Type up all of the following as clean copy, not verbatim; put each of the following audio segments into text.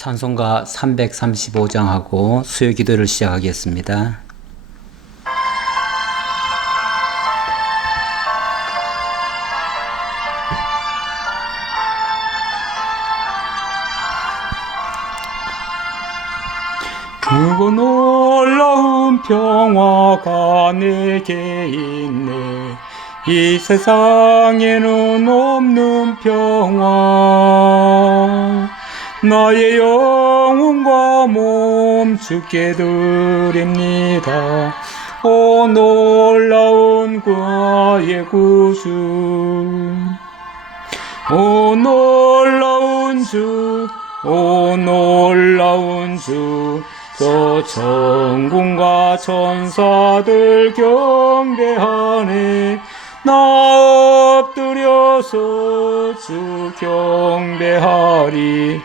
찬송가 335장하고 수요 기도를 시작하겠습니다. 그거 놀라운 평화가 내게 있네. 이 세상에는 없는 평화. 나의 영혼과 몸 주께 드립니다. 오 놀라운 그의 구주. 오 놀라운 주, 오 놀라운 주. 저 천군과 천사들 경배하네. 나 엎드려서 주 경배하리.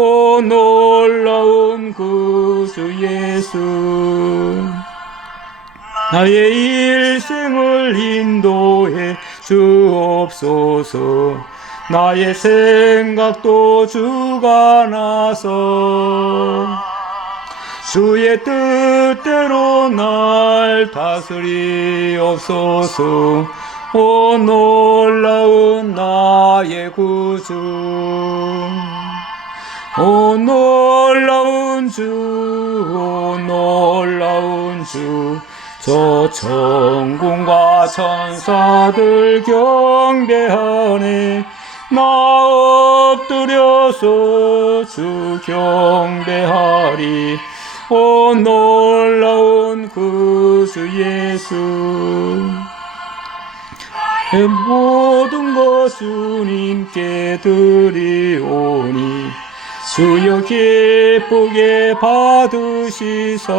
오 놀라운 구주 예수. 나의 일생을 인도해 주옵소서. 나의 생각도 주가 나서 주의 뜻대로 날 다스리옵소서. 오 놀라운 나의 구주. 오 놀라운 주, 오 놀라운 주. 저 천군과 천사들 경배하네. 나 엎드려서 주 경배하리. 오 놀라운 구주 예수. 모든 것 주님께 드리오니 주여 기쁘게 받으시사.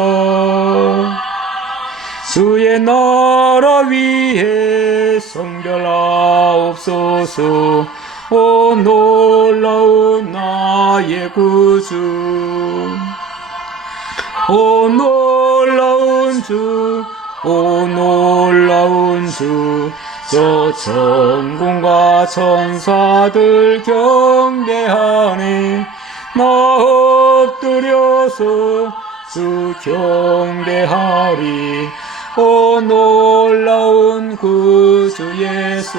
주의 나라 위에 성별하옵소서. 오 놀라운 나의 구주. 오 놀라운 주, 오 놀라운 주. 저 천군과 천사들 경배하네. 나 엎드려서 주 경배하리. 오 놀라운 구주 예수.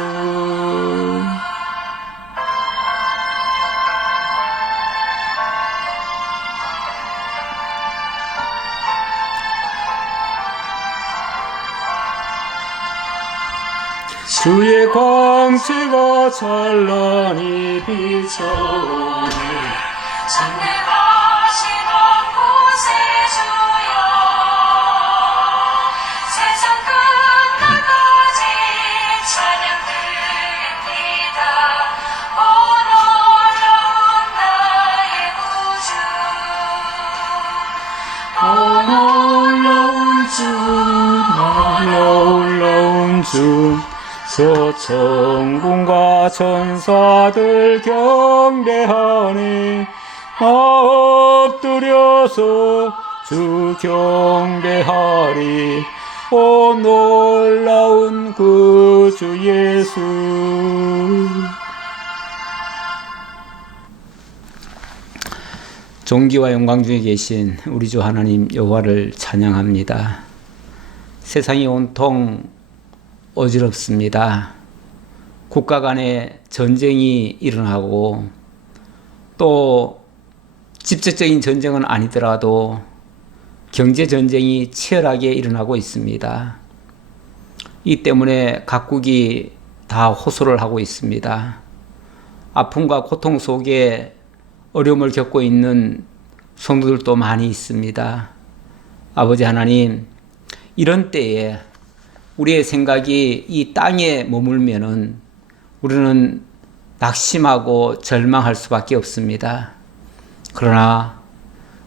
주의 광채가 찬란히 비춰오네. 찬양하시던 구세주여. 세상 끝날까지 찬양 드립니다. 오 놀라운 나의 구주. 놀라운 주. 저 천군과 천사들 경배하네. 나 엎드려서 주 경배하리. 오 놀라운 구주 예수. 존귀와 영광 중에 계신 우리 주 하나님 여호와를 찬양합니다. 세상이 온통 어지럽습니다. 국가 간에 전쟁이 일어나고 또 직접적인 전쟁은 아니더라도 경제 전쟁이 치열하게 일어나고 있습니다. 이 때문에 각국이 다 호소를 하고 있습니다. 아픔과 고통 속에 어려움을 겪고 있는 성도들도 많이 있습니다. 아버지 하나님, 이런 때에 우리의 생각이 이 땅에 머물면은 우리는 낙심하고 절망할 수밖에 없습니다. 그러나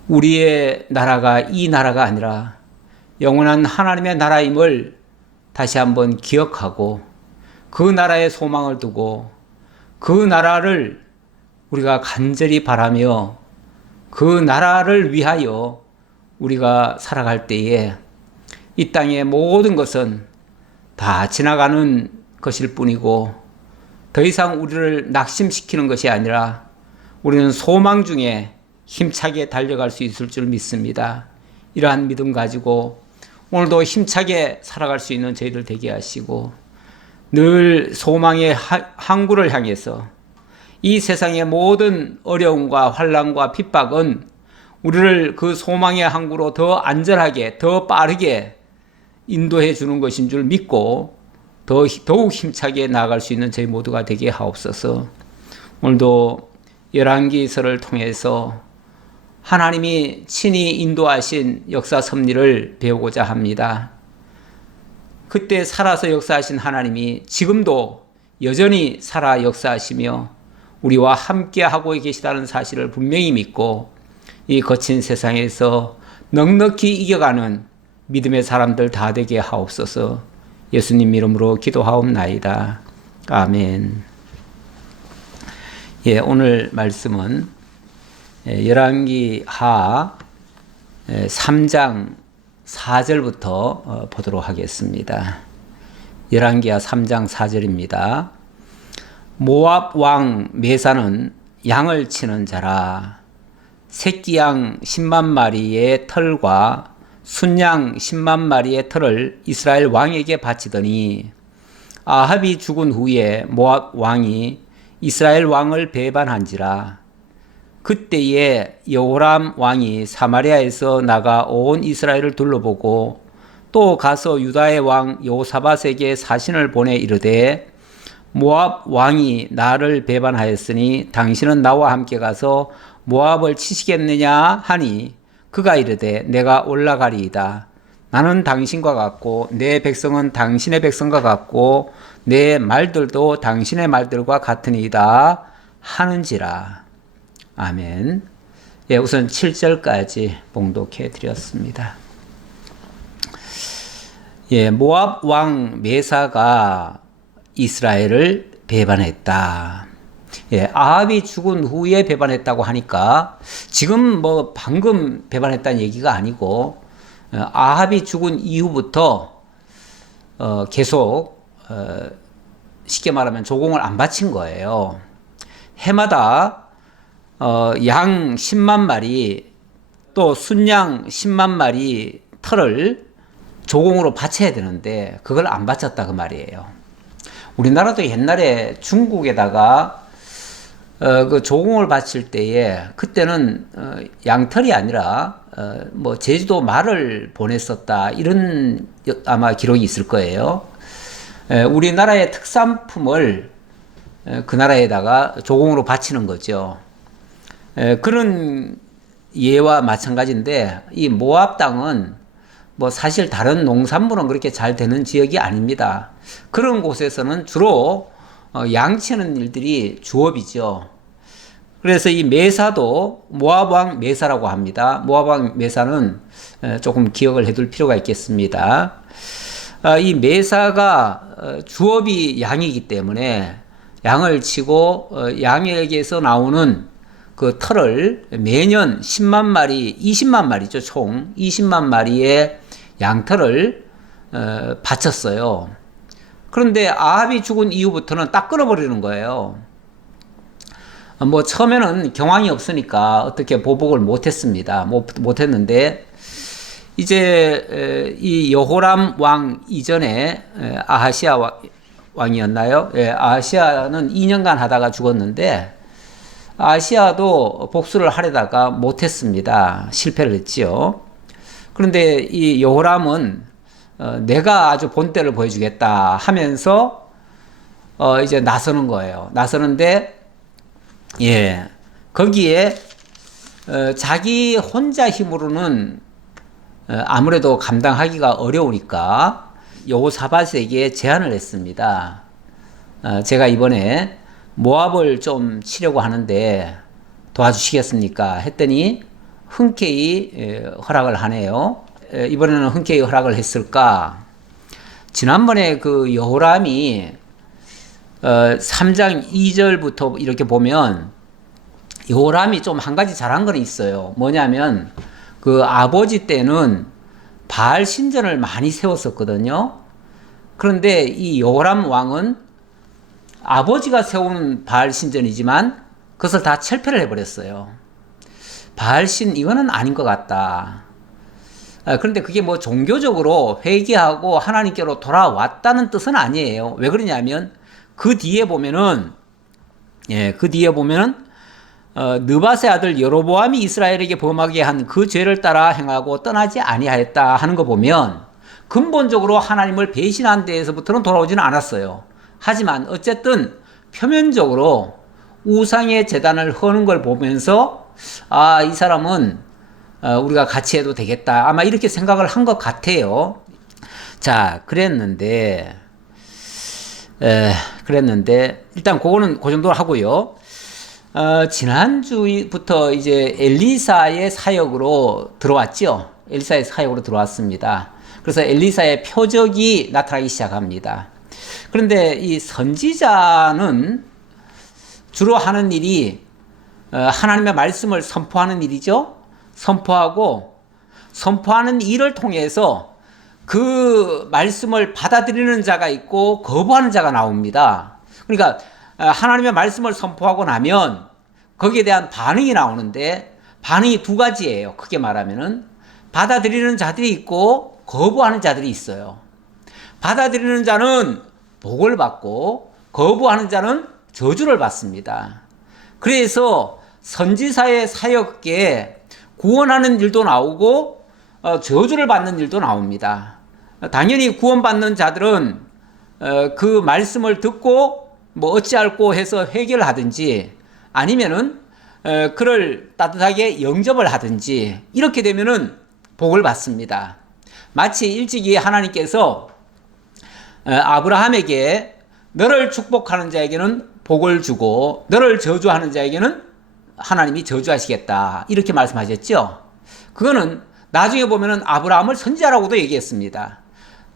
우리의 나라가 이 나라가 아니라 영원한 하나님의 나라임을 다시 한번 기억하고 그 나라에 소망을 두고 그 나라를 우리가 간절히 바라며 그 나라를 위하여 우리가 살아갈 때에 이 땅의 모든 것은 다 지나가는 것일 뿐이고 더 이상 우리를 낙심시키는 것이 아니라 우리는 소망 중에 힘차게 달려갈 수 있을 줄 믿습니다. 이러한 믿음 가지고 오늘도 힘차게 살아갈 수 있는 저희들 되게 하시고 늘 소망의 항구를 향해서 이 세상의 모든 어려움과 환난과 핍박은 우리를 그 소망의 항구로 더 안전하게 더 빠르게 인도해 주는 것인 줄 믿고 더욱 힘차게 나아갈 수 있는 저희 모두가 되게 하옵소서. 오늘도 열왕기서를 통해서 하나님이 친히 인도하신 역사 섭리를 배우고자 합니다. 그때 살아서 역사하신 하나님이 지금도 여전히 살아 역사하시며 우리와 함께하고 계시다는 사실을 분명히 믿고 이 거친 세상에서 넉넉히 이겨가는 믿음의 사람들 다 되게 하옵소서. 예수님 이름으로 기도하옵나이다. 아멘. 오늘 말씀은 열왕기하 3장 4절부터 보도록 하겠습니다. 열왕기하 3장 4절입니다. 모압 왕 메사는 양을 치는 자라. 새끼양 10만 마리의 털과 순양 10만 마리의 털을 이스라엘 왕에게 바치더니 아합이 죽은 후에 모압 왕이 이스라엘 왕을 배반한지라. 그때에 여호람 왕이 사마리아에서 나가 온 이스라엘을 둘러보고 또 가서 유다의 왕 여호사밧에게 사신을 보내 이르되 모압 왕이 나를 배반하였으니 당신은 나와 함께 가서 모압을 치시겠느냐 하니 그가 이르되 내가 올라가리이다. 나는 당신과 같고 내 백성은 당신의 백성과 같고 내 말들도 당신의 말들과 같으니이다 하는지라. 아멘. 우선 7절까지 봉독해 드렸습니다. 모압 왕 메사가 이스라엘을 배반했다. 아합이 죽은 후에 배반했다고 하니까 지금 방금 배반했다는 얘기가 아니고 아합이 죽은 이후부터 계속 쉽게 말하면 조공을 안 바친 거예요. 해마다 양 10만 마리 또 순양 10만 마리 털을 조공으로 바쳐야 되는데 그걸 안 바쳤다 그 말이에요. 우리나라도 옛날에 중국에다가 그 조공을 바칠 때에 그때는 양털이 아니라 제주도 말을 보냈었다 이런 아마 기록이 있을 거예요. 우리나라의 특산품을 그 나라에다가 조공으로 바치는 거죠. 그런 예와 마찬가지인데 이 모압 땅은 사실 다른 농산물은 그렇게 잘 되는 지역이 아닙니다. 그런 곳에서는 주로 양치는 일들이 주업이죠. 그래서 이 메사도 모압 왕 메사라고 합니다. 모압 왕 메사는 조금 기억을 해둘 필요가 있겠습니다. 이 메사가 주업이 양이기 때문에 양을 치고 양에게서 나오는 그 털을 매년 10만 마리, 20만 마리죠, 총 20만 마리의 양털을 바쳤어요. 그런데 아합이 죽은 이후부터는 딱 끊어버리는 거예요. 처음에는 경황이 없으니까 어떻게 보복을 못했습니다. 못했는데 이제 이 여호람 왕 이전에 아하시아 왕이었나요? 아하시아는 2년간 하다가 죽었는데 아시아도 복수를 하려다가 못했습니다. 실패를 했지요. 그런데 이 여호람은 내가 아주 본때를 보여주겠다 하면서 이제 나서는 거예요. 나서는데 거기에 자기 혼자 힘으로는 아무래도 감당하기가 어려우니까 여호사밧에게 제안을 했습니다. 제가 이번에 모압을 좀 치려고 하는데 도와주시겠습니까? 했더니 흔쾌히 허락을 하네요. 이번에는 흔쾌히 허락을 했을까? 지난번에 그 여호람이 3장 2절부터 이렇게 보면 여호람이 좀 한 가지 잘한 건 있어요. 뭐냐면 그 아버지 때는 바알 신전을 많이 세웠었거든요. 그런데 이 여호람 왕은 아버지가 세운 바알 신전이지만 그것을 다 철폐를 해버렸어요. 바알신 이거는 아닌 것 같다. 그런데 그게 뭐 종교적으로 회개하고 하나님께로 돌아왔다는 뜻은 아니에요. 왜 그러냐면 그 뒤에 보면은 느밧의 아들 여로보암이 이스라엘에게 범하게 한 그 죄를 따라 행하고 떠나지 아니하였다 하는 거 보면 근본적으로 하나님을 배신한 데에서부터는 돌아오지는 않았어요. 하지만 어쨌든 표면적으로 우상의 제단을 허는 걸 보면서 이 사람은 우리가 같이 해도 되겠다. 아마 이렇게 생각을 한 것 같아요. 자, 그랬는데 일단 그거는 그 정도로 하고요. 지난주부터 이제 엘리사의 사역으로 들어왔죠. 엘리사의 사역으로 들어왔습니다. 그래서 엘리사의 표적이 나타나기 시작합니다. 그런데 이 선지자는 주로 하는 일이 하나님의 말씀을 선포하는 일이죠. 선포하는 일을 통해서 그 말씀을 받아들이는 자가 있고 거부하는 자가 나옵니다. 그러니까 하나님의 말씀을 선포하고 나면 거기에 대한 반응이 나오는데 반응이 두 가지예요. 크게 말하면은 받아들이는 자들이 있고 거부하는 자들이 있어요. 받아들이는 자는 복을 받고 거부하는 자는 저주를 받습니다. 그래서 선지자의 사역에 구원하는 일도 나오고 저주를 받는 일도 나옵니다. 당연히 구원받는 자들은 그 말씀을 듣고 뭐 어찌할꼬 해서 회개를 하든지 아니면은 그를 따뜻하게 영접을 하든지 이렇게 되면은 복을 받습니다. 마치 일찍이 하나님께서 아브라함에게 너를 축복하는 자에게는 복을 주고 너를 저주하는 자에게는 하나님이 저주하시겠다 이렇게 말씀하셨죠. 그거는 나중에 보면은 아브라함을 선지자라고도 얘기했습니다.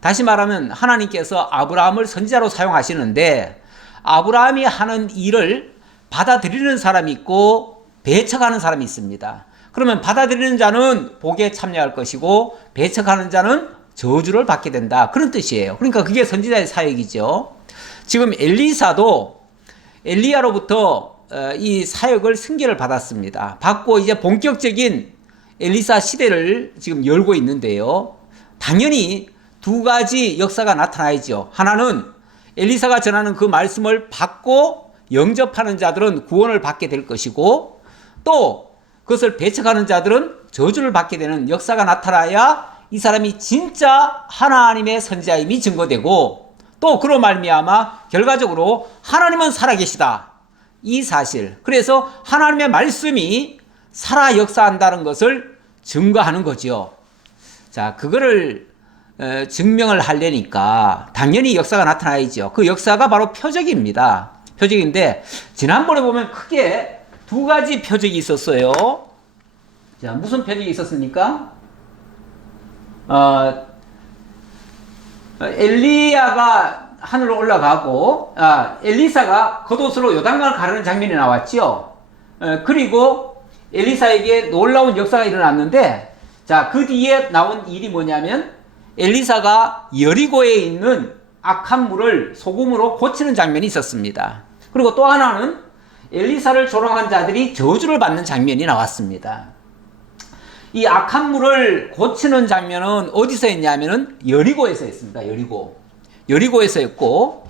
다시 말하면 하나님께서 아브라함을 선지자로 사용하시는데 아브라함이 하는 일을 받아들이는 사람이 있고 배척하는 사람이 있습니다. 그러면 받아들이는 자는 복에 참여할 것이고 배척하는 자는 저주를 받게 된다. 그런 뜻이에요. 그러니까 그게 선지자의 사역이죠. 지금 엘리사도 엘리야로부터 이 사역을 승계를 받았습니다. 받고 이제 본격적인 엘리사 시대를 지금 열고 있는데요. 당연히 두 가지 역사가 나타나야죠. 하나는 엘리사가 전하는 그 말씀을 받고 영접하는 자들은 구원을 받게 될 것이고 또 그것을 배척하는 자들은 저주를 받게 되는 역사가 나타나야 이 사람이 진짜 하나님의 선지자임이 증거되고 또 그로 말미암아 결과적으로 하나님은 살아계시다. 이 사실. 그래서 하나님의 말씀이 살아 역사한다는 것을 증거하는 거죠. 자, 그거를 증명을 하려니까 당연히 역사가 나타나야죠. 그 역사가 바로 표적입니다. 표적인데 지난번에 보면 크게 두 가지 표적이 있었어요. 자, 무슨 표적이 있었습니까? 엘리야가 하늘로 올라가고 엘리사가 겉옷으로 요단강을 가르는 장면이 나왔죠. 그리고 엘리사에게 놀라운 역사가 일어났는데 자, 그 뒤에 나온 일이 뭐냐면 엘리사가 여리고에 있는 악한 물을 소금으로 고치는 장면이 있었습니다. 그리고 또 하나는 엘리사를 조롱한 자들이 저주를 받는 장면이 나왔습니다. 이 악한 물을 고치는 장면은 어디서 했냐면은 여리고에서 했습니다. 여리고에서 했고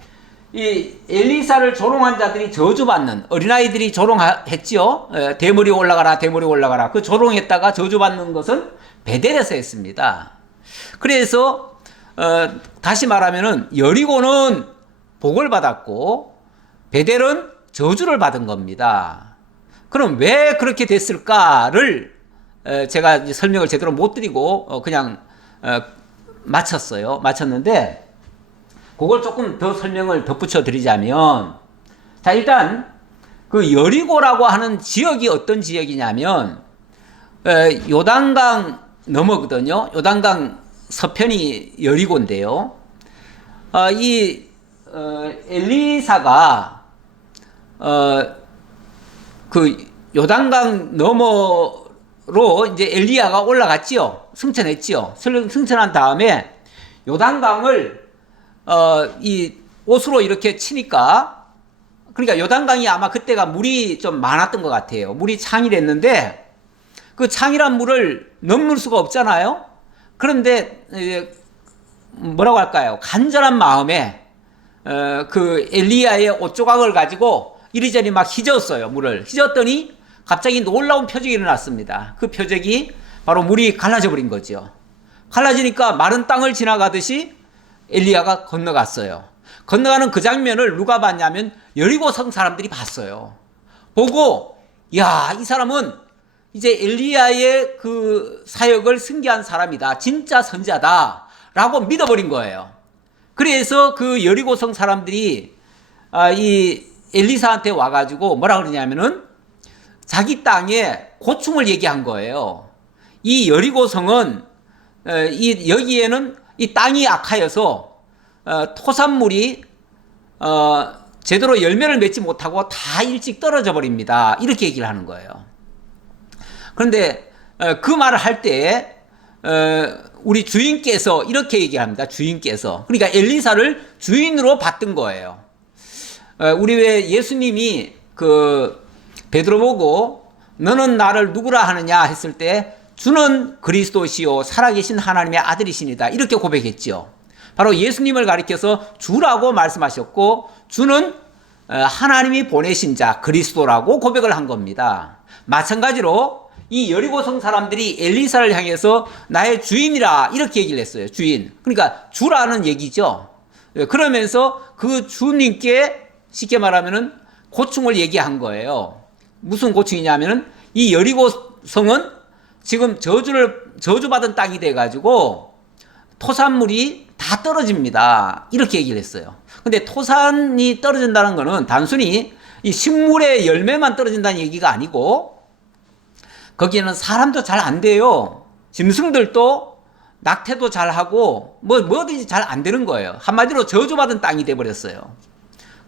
이 엘리사를 조롱한 자들이 저주받는 어린아이들이 조롱했지요. 대머리 올라가라. 그 조롱했다가 저주받는 것은 베델에서 했습니다. 그래서 다시 말하면은 여리고는 복을 받았고 베델은 저주를 받은 겁니다. 그럼 왜 그렇게 됐을까를 제가 이제 설명을 제대로 못 드리고 그냥 마쳤는데 그걸 조금 더 설명을 덧붙여 드리자면 자, 일단 그 여리고라고 하는 지역이 어떤 지역이냐면 요단강 넘어거든요. 요단강 서편이 여리고인데요. 엘리사가 그 요단강 너머로 이제 엘리야가 올라갔지요. 승천했지요. 승천한 다음에 요단강을 이 옷으로 이렇게 치니까 그러니까 요단강이 아마 그때가 물이 좀 많았던 것 같아요. 물이 창이랬는데 그 창이란 물을 넘을 수가 없잖아요. 그런데 뭐라고 할까요? 간절한 마음에 그 엘리야의 옷 조각을 가지고 이리저리 막 휘저었어요. 물을 휘저었더니 갑자기 놀라운 표적이 일어났습니다. 그 표적이 바로 물이 갈라져 버린 거죠. 갈라지니까 마른 땅을 지나가듯이 엘리야가 건너갔어요. 건너가는 그 장면을 누가 봤냐면 여리고 성 사람들이 봤어요. 보고 야, 이 사람은 이제 엘리야의 그 사역을 승계한 사람이다. 진짜 선지자다. 라고 믿어버린 거예요. 그래서 그 여리고성 사람들이 이 엘리사한테 와가지고 뭐라 그러냐면은 자기 땅에 고충을 얘기한 거예요. 이 여리고성은 여기에는 이 땅이 악하여서 토산물이 제대로 열매를 맺지 못하고 다 일찍 떨어져 버립니다. 이렇게 얘기를 하는 거예요. 그런데 그 말을 할 때 우리 주인께서 이렇게 얘기합니다. 주인께서. 그러니까 엘리사를 주인으로 받던 거예요. 우리 왜 예수님이 그 베드로 보고 너는 나를 누구라 하느냐 했을 때 주는 그리스도시요 살아계신 하나님의 아들이시니다. 이렇게 고백했죠. 바로 예수님을 가리켜서 주라고 말씀하셨고 주는 하나님이 보내신 자 그리스도라고 고백을 한 겁니다. 마찬가지로 이 여리고성 사람들이 엘리사를 향해서 나의 주인이라 이렇게 얘기를 했어요. 주인. 그러니까 주라는 얘기죠. 그러면서 그 주님께 쉽게 말하면은 고충을 얘기한 거예요. 무슨 고충이냐면은 이 여리고성은 지금 저주받은 땅이 돼가지고 토산물이 다 떨어집니다. 이렇게 얘기를 했어요. 근데 토산이 떨어진다는 거는 단순히 이 식물의 열매만 떨어진다는 얘기가 아니고 거기에는 사람도 잘 안 돼요. 짐승들도 낙태도 잘 하고 뭐든지 잘 안 되는 거예요. 한마디로 저주받은 땅이 돼버렸어요.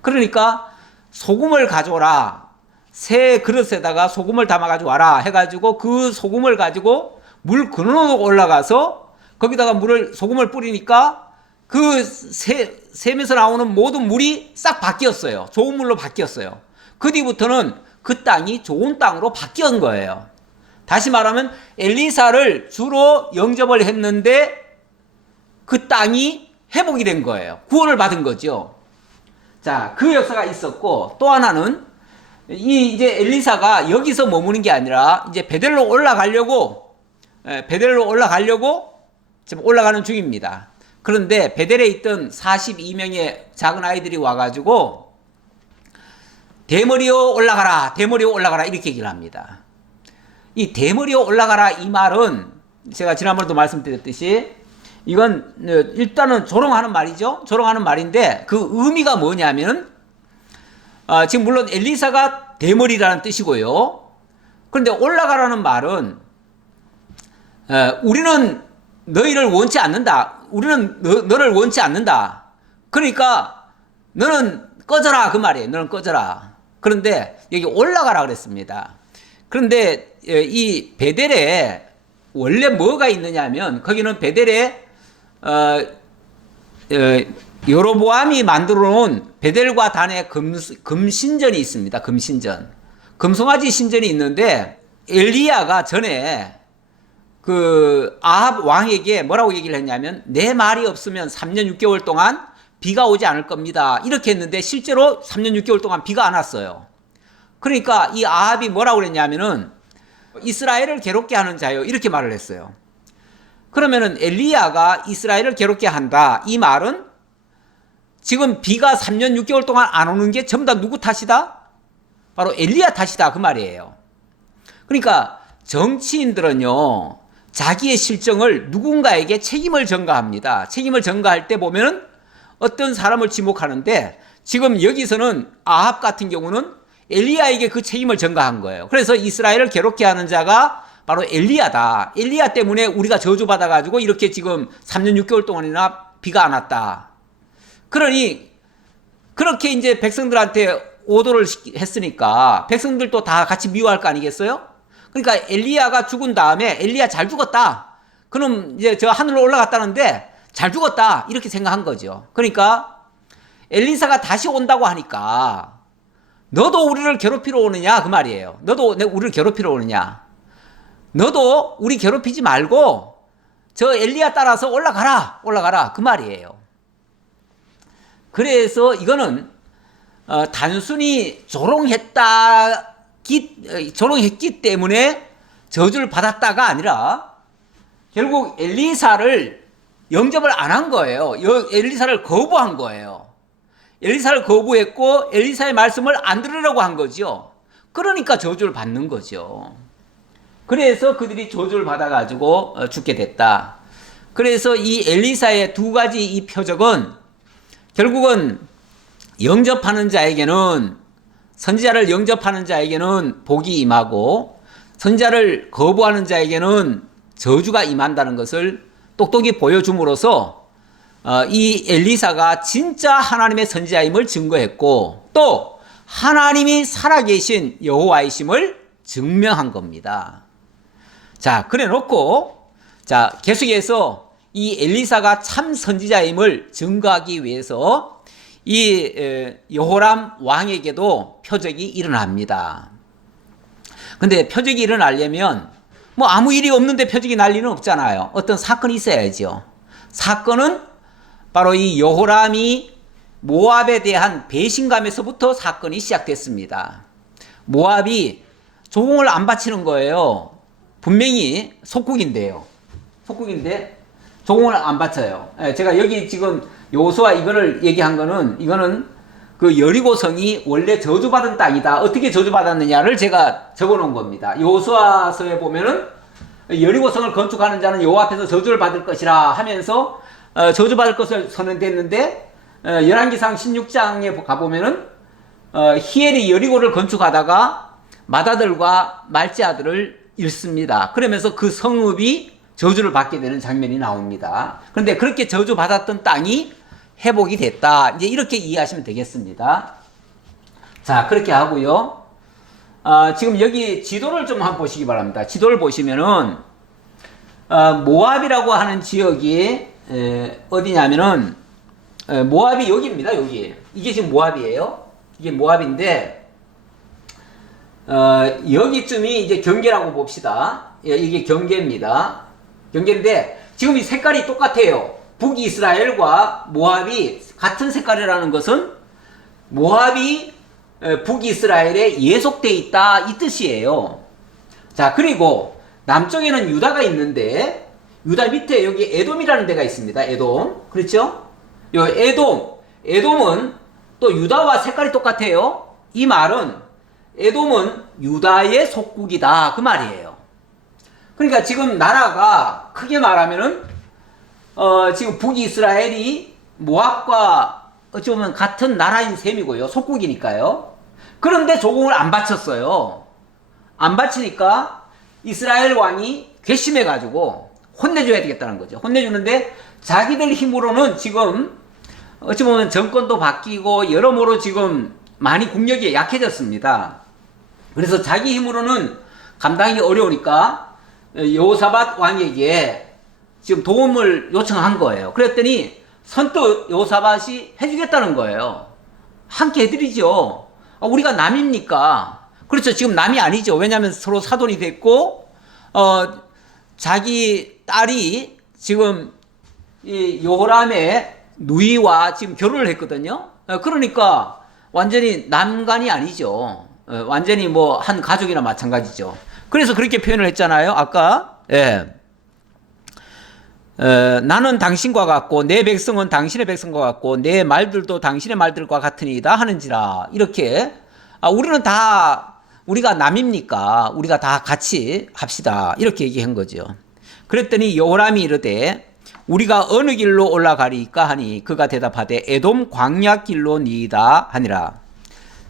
그러니까 소금을 가져오라. 새 그릇에다가 소금을 담아가지고 와라 해가지고 그 소금을 가지고 물 근원으로 올라가서 거기다가 소금을 뿌리니까 그 샘에서 나오는 모든 물이 싹 바뀌었어요. 좋은 물로 바뀌었어요. 그 뒤부터는 그 땅이 좋은 땅으로 바뀐 거예요. 다시 말하면 엘리사를 주로 영접을 했는데 그 땅이 회복이 된 거예요. 구원을 받은 거죠. 자, 그 역사가 있었고 또 하나는 이제 엘리사가 여기서 머무는 게 아니라 이제 베델로 올라가려고 지금 올라가는 중입니다. 그런데 베델에 있던 42명의 작은 아이들이 와가지고 대머리요 올라가라, 대머리요 올라가라 이렇게 얘기를 합니다. 이 대머리요 올라가라 이 말은 제가 지난번에도 말씀드렸듯이 이건 일단은 조롱하는 말이죠. 조롱하는 말인데 그 의미가 뭐냐면 지금 물론 엘리사가 대머리라는 뜻이고요. 그런데 올라가라는 말은 우리는 너희를 원치 않는다. 우리는 너를 원치 않는다. 그러니까 너는 꺼져라 그 말이에요. 너는 꺼져라. 그런데 여기 올라가라 그랬습니다. 그런데 이 베델에 원래 뭐가 있느냐면 거기는 베델에 여로보암이 만들어 놓은 베델과 단의 금신전이 있습니다. 금신전. 금송아지 신전이 있는데 엘리야가 전에 그 아합 왕에게 뭐라고 얘기를 했냐면 내 말이 없으면 3년 6개월 동안 비가 오지 않을 겁니다. 이렇게 했는데 실제로 3년 6개월 동안 비가 안 왔어요. 그러니까 이 아합이 뭐라고 그랬냐면은 이스라엘을 괴롭게 하는 자요 이렇게 말을 했어요. 그러면은 엘리야가 이스라엘을 괴롭게 한다. 이 말은 지금 비가 3년 6개월 동안 안 오는 게 전부 다 누구 탓이다? 바로 엘리야 탓이다 그 말이에요. 그러니까 정치인들은요 자기의 실정을 누군가에게 책임을 전가합니다. 책임을 전가할 때 보면은 어떤 사람을 지목하는데 지금 여기서는 아합 같은 경우는 엘리야에게 그 책임을 전가한 거예요. 그래서 이스라엘을 괴롭게 하는 자가 바로 엘리야다. 엘리야 때문에 우리가 저주받아가지고 이렇게 지금 3년 6개월 동안이나 비가 안 왔다. 그러니 그렇게 이제 백성들한테 오도를 했으니까 백성들도 다 같이 미워할 거 아니겠어요? 그러니까 엘리야가 죽은 다음에 엘리야 잘 죽었다. 그럼 이제 저 하늘로 올라갔다는데 잘 죽었다. 이렇게 생각한 거죠. 그러니까 엘리사가 다시 온다고 하니까 너도 우리를 괴롭히러 오느냐 그 말이에요. 너도 우리를 괴롭히러 오느냐. 너도 우리 괴롭히지 말고 저 엘리야 따라서 올라가라 그 말이에요. 그래서 이거는 단순히 조롱했기 때문에 저주를 받았다가 아니라 결국 엘리사를 영접을 안 한 거예요. 엘리사를 거부한 거예요. 엘리사를 거부했고 엘리사의 말씀을 안 들으려고 한 거죠. 그러니까 저주를 받는 거죠. 그래서 그들이 저주를 받아가지고 죽게 됐다. 그래서 이 엘리사의 두 가지 이 표적은 결국은 선지자를 영접하는 자에게는 복이 임하고 선지자를 거부하는 자에게는 저주가 임한다는 것을 똑똑히 보여줌으로써 이 엘리사가 진짜 하나님의 선지자임을 증거했고 또 하나님이 살아계신 여호와이심을 증명한 겁니다. 자, 그래 놓고 계속해서 이 엘리사가 참 선지자임을 증거하기 위해서 이 여호람 왕에게도 표적이 일어납니다. 근데 표적이 일어나려면 뭐 아무 일이 없는데 표적이 날 리는 없잖아요. 어떤 사건이 있어야죠. 사건은 바로 이 여호람이 모압에 대한 배신감에서부터 사건이 시작됐습니다. 모압이 조공을 안 바치는 거예요. 분명히 속국인데 조공을 안 바쳐요. 제가 여기 지금 여호수아 이거를 얘기한 거는 이거는 그 여리고성이 원래 저주받은 땅이다. 어떻게 저주받았느냐를 제가 적어 놓은 겁니다. 여호수아서에 보면은 여리고성을 건축하는 자는 여호와 앞에서 저주를 받을 것이라 하면서 저주받을 것을 선언됐는데 열왕기상 16장에 가보면은 히엘이 여리고를 건축하다가 맏아들과 말째 아들을 잃습니다. 그러면서 그 성읍이 저주를 받게 되는 장면이 나옵니다. 그런데 그렇게 저주받았던 땅이 회복이 됐다. 이제 이렇게 이해하시면 되겠습니다. 자, 그렇게 하고요. 지금 여기 지도를 좀 한번 보시기 바랍니다. 지도를 보시면은 모압이라고 하는 지역이 어디냐면은 모압이 여기입니다. 여기 이게 지금 모압이에요. 이게 모압인데 여기쯤이 이제 경계라고 봅시다. 이게 경계입니다. 경계인데 지금 이 색깔이 똑같아요. 북이스라엘과 모압이 같은 색깔이라는 것은 모압이 북이스라엘에 예속되어 있다 이 뜻이에요. 자, 그리고 남쪽에는 유다가 있는데 유다 밑에 여기 에돔이라는 데가 있습니다. 에돔. 그렇죠? 요 에돔은 또 유다와 색깔이 똑같아요. 이 말은 에돔은 유다의 속국이다 그 말이에요. 그러니까 지금 나라가 크게 말하면은 지금 북이스라엘이 모압과 어찌 보면 같은 나라인 셈이고요. 속국이니까요. 그런데 조공을 안 바쳤어요. 안 바치니까 이스라엘 왕이 괘씸해가지고 혼내줘야 되겠다는 거죠. 혼내주는데 자기들 힘으로는 지금 어찌 보면 정권도 바뀌고 여러모로 지금 많이 국력이 약해졌습니다. 그래서 자기 힘으로는 감당하기 어려우니까 여호사밧 왕에게 지금 도움을 요청한 거예요. 그랬더니 선뜻 여호사밧이 해주겠다는 거예요. 함께 해드리죠. 우리가 남입니까? 그렇죠. 지금 남이 아니죠. 왜냐하면 서로 사돈이 됐고 자기 딸이 지금 이 여호람의 누이와 지금 결혼을 했거든요. 그러니까 완전히 남간이 아니죠. 완전히 뭐 한 가족이나 마찬가지죠. 그래서 그렇게 표현을 했잖아요. 아까. 예. 나는 당신과 같고 내 백성은 당신의 백성과 같고 내 말들도 당신의 말들과 같으니이다 하는지라. 이렇게 우리가 남입니까? 우리가 다 같이 합시다. 이렇게 얘기한 거죠. 그랬더니 여호람이 이르되 우리가 어느 길로 올라가리까 하니 그가 대답하되 에돔 광야 길로니이다 하니라.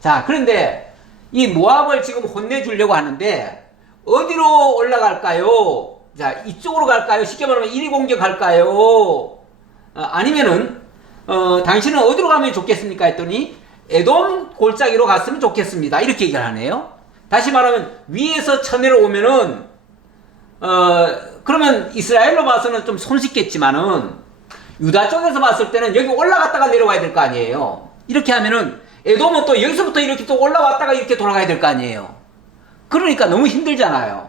자, 그런데 이 모압을 지금 혼내주려고 하는데 어디로 올라갈까요? 자, 이쪽으로 갈까요? 쉽게 말하면 1위 공격할까요? 아니면은 당신은 어디로 가면 좋겠습니까? 했더니 에돔 골짜기로 갔으면 좋겠습니다. 이렇게 얘기를 하네요. 다시 말하면 위에서 쳐내려오면은 그러면 이스라엘로 봐서는 좀 손쉽겠지만은 유다 쪽에서 봤을 때는 여기 올라갔다가 내려와야 될 거 아니에요. 이렇게 하면은 에돔은 또 여기서부터 이렇게 또 올라왔다가 이렇게 돌아가야 될 거 아니에요. 그러니까 너무 힘들잖아요.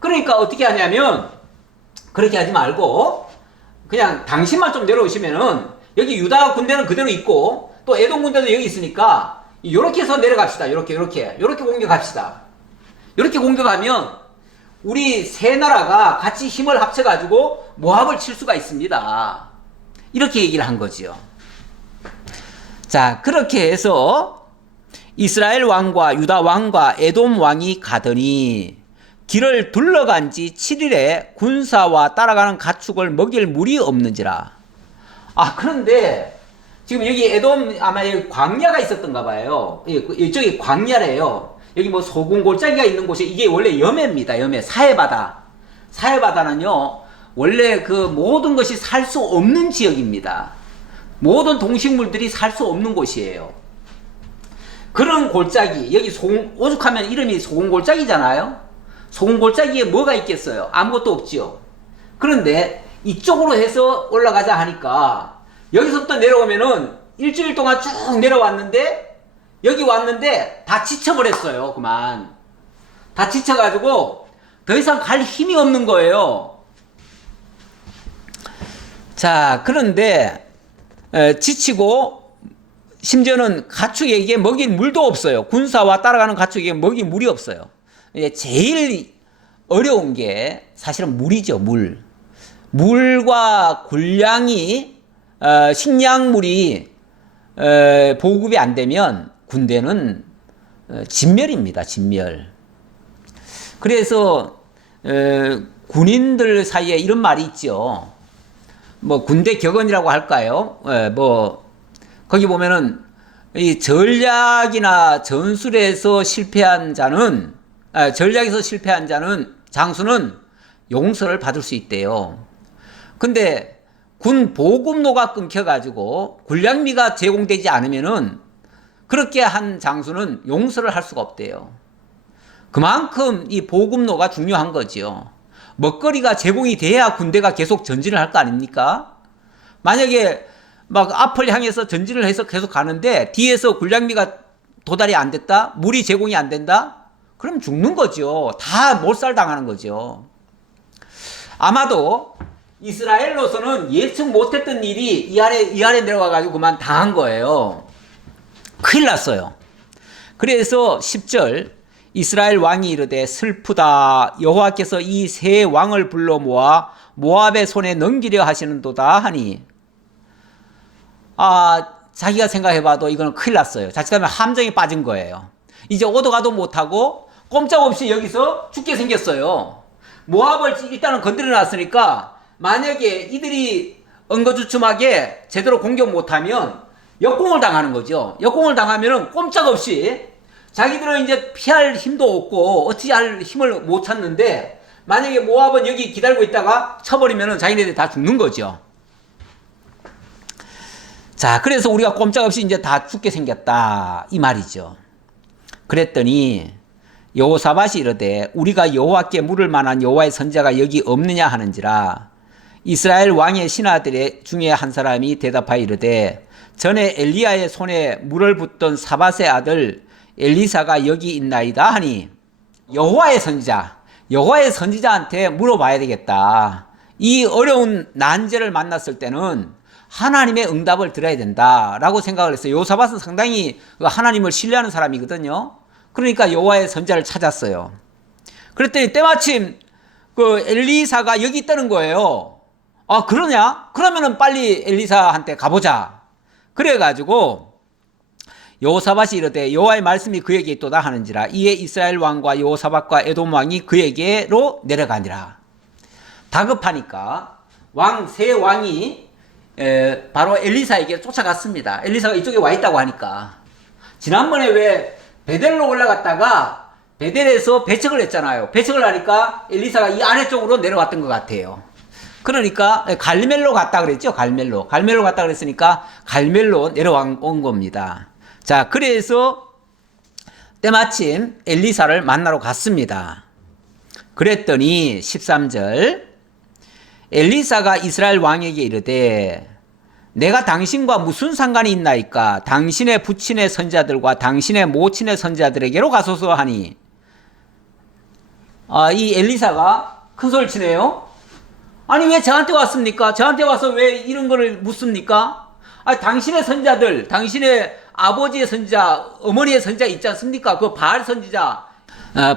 그러니까 어떻게 하냐면 그렇게 하지 말고 그냥 당신만 좀 내려오시면은 여기 유다 군대는 그대로 있고 또 에돔 군대도 여기 있으니까 요렇게 해서 내려갑시다. 요렇게 공격합시다. 요렇게 공격하면 우리 세 나라가 같이 힘을 합쳐가지고 모압을 칠 수가 있습니다. 이렇게 얘기를 한 거지요. 자, 그렇게 해서 이스라엘 왕과 유다 왕과 에돔 왕이 가더니 길을 둘러간 지 7일에 군사와 따라가는 가축을 먹일 물이 없는지라. 아, 그런데 지금 여기 에돔 아마 여기 광야가 있었던가 봐요. 이쪽이 광야래요. 여기 뭐 소금 골짜기가 있는 곳이 이게 원래 염해입니다. 염해. 사해바다. 사해바다는요, 원래 그 모든 것이 살 수 없는 지역입니다. 모든 동식물들이 살 수 없는 곳이에요. 그런 골짜기, 여기 오죽하면 이름이 소금 골짜기잖아요. 소금 골짜기에 뭐가 있겠어요? 아무것도 없지요. 그런데 이쪽으로 해서 올라가자 하니까 여기서부터 내려오면은 일주일 동안 쭉 내려왔는데 여기 왔는데 다 지쳐버렸어요. 그만. 다 지쳐가지고 더 이상 갈 힘이 없는 거예요. 자, 그런데 지치고 심지어는 가축에게 먹인 물도 없어요. 군사와 따라가는 가축에게 먹인 물이 없어요. 제일 어려운 게 사실은 물이죠. 물과 군량이 식량물이 보급이 안 되면 군대는 진멸입니다. 진멸. 그래서 군인들 사이에 이런 말이 있죠. 뭐 군대 격언이라고 할까요? 뭐 거기 보면은 이 전략이나 전술에서 실패한 자는 전략에서 실패한 자는 장수는 용서를 받을 수 있대요. 근데 군 보급로가 끊겨가지고 군량미가 제공되지 않으면은 그렇게 한 장수는 용서를 할 수가 없대요. 그만큼 이 보급로가 중요한 거지요. 먹거리가 제공이 돼야 군대가 계속 전진을 할 거 아닙니까? 만약에 막 앞을 향해서 전진을 해서 계속 가는데 뒤에서 군량미가 도달이 안 됐다? 물이 제공이 안 된다? 그럼 죽는 거죠. 다 몰살당하는 거죠. 아마도 이스라엘로서는 예측 못했던 일이 이 아래 내려가가지고 그만 당한 거예요. 큰일 났어요. 그래서 10절 이스라엘 왕이 이르되 슬프다. 여호와께서 이 세 왕을 불러 모아 모압의 손에 넘기려 하시는도다 하니, 자기가 생각해봐도 이거는 큰일 났어요. 자칫하면 함정에 빠진 거예요. 이제 오도 가도 못하고 꼼짝없이 여기서 죽게 생겼어요. 모압을 일단은 건드려 놨으니까 만약에 이들이 엉거주춤하게 제대로 공격 못하면 역공을 당하는 거죠. 역공을 당하면은 꼼짝없이 자기들은 이제 피할 힘도 없고 어찌 할 힘을 못 찾는데 만약에 모압은 여기 기다리고 있다가 쳐버리면은 자기네들이 다 죽는 거죠. 자, 그래서 우리가 꼼짝없이 이제 다 죽게 생겼다 이 말이죠. 그랬더니 여호사밧이 이르되 우리가 여호와께 물을 만한 여호와의 선지자가 여기 없느냐 하는지라. 이스라엘 왕의 신하들 중에 한 사람이 대답하여 이르되 전에 엘리야의 손에 물을 붓던 사밧의 아들 엘리사가 여기 있나이다 하니, 여호와의 선지자한테 물어봐야 되겠다. 이 어려운 난제를 만났을 때는 하나님의 응답을 들어야 된다라고 생각을 했어요. 여호사밧은 상당히 하나님을 신뢰하는 사람이거든요. 그러니까 여호와의 선지자를 찾았어요. 그랬더니 때마침 그 엘리사가 여기 있다는 거예요. 아, 그러냐? 그러면은 빨리 엘리사한테 가보자. 그래가지고 여호사밧이 이르되 여호와의 말씀이 그에게 있도다 하는지라. 이에 이스라엘 왕과 여호사밧과 에돔 왕이 그에게로 내려가니라. 다급하니까 세 왕이 바로 엘리사에게 쫓아갔습니다. 엘리사가 이쪽에 와 있다고 하니까. 지난번에 왜 베델로 올라갔다가 베델에서 배척을 했잖아요. 배척을 하니까 엘리사가 이 아래쪽으로 내려왔던 것 같아요. 그러니까 갈멜로 갔다 그랬죠. 갈멜로 갔다 그랬으니까 갈멜로 내려온 겁니다. 자, 그래서 때마침 엘리사를 만나러 갔습니다. 그랬더니 13절 엘리사가 이스라엘 왕에게 이르되 내가 당신과 무슨 상관이 있나이까? 당신의 부친의 선지자들과 당신의 모친의 선지자들에게로 가소서 하니, 이 엘리사가 큰 소리를 치네요. 아니 왜 저한테 왔습니까? 저한테 와서 왜 이런 거를 묻습니까? 당신의 선자들, 당신의 아버지의 선지자, 어머니의 선지자 있지 않습니까? 그 바알 선지자,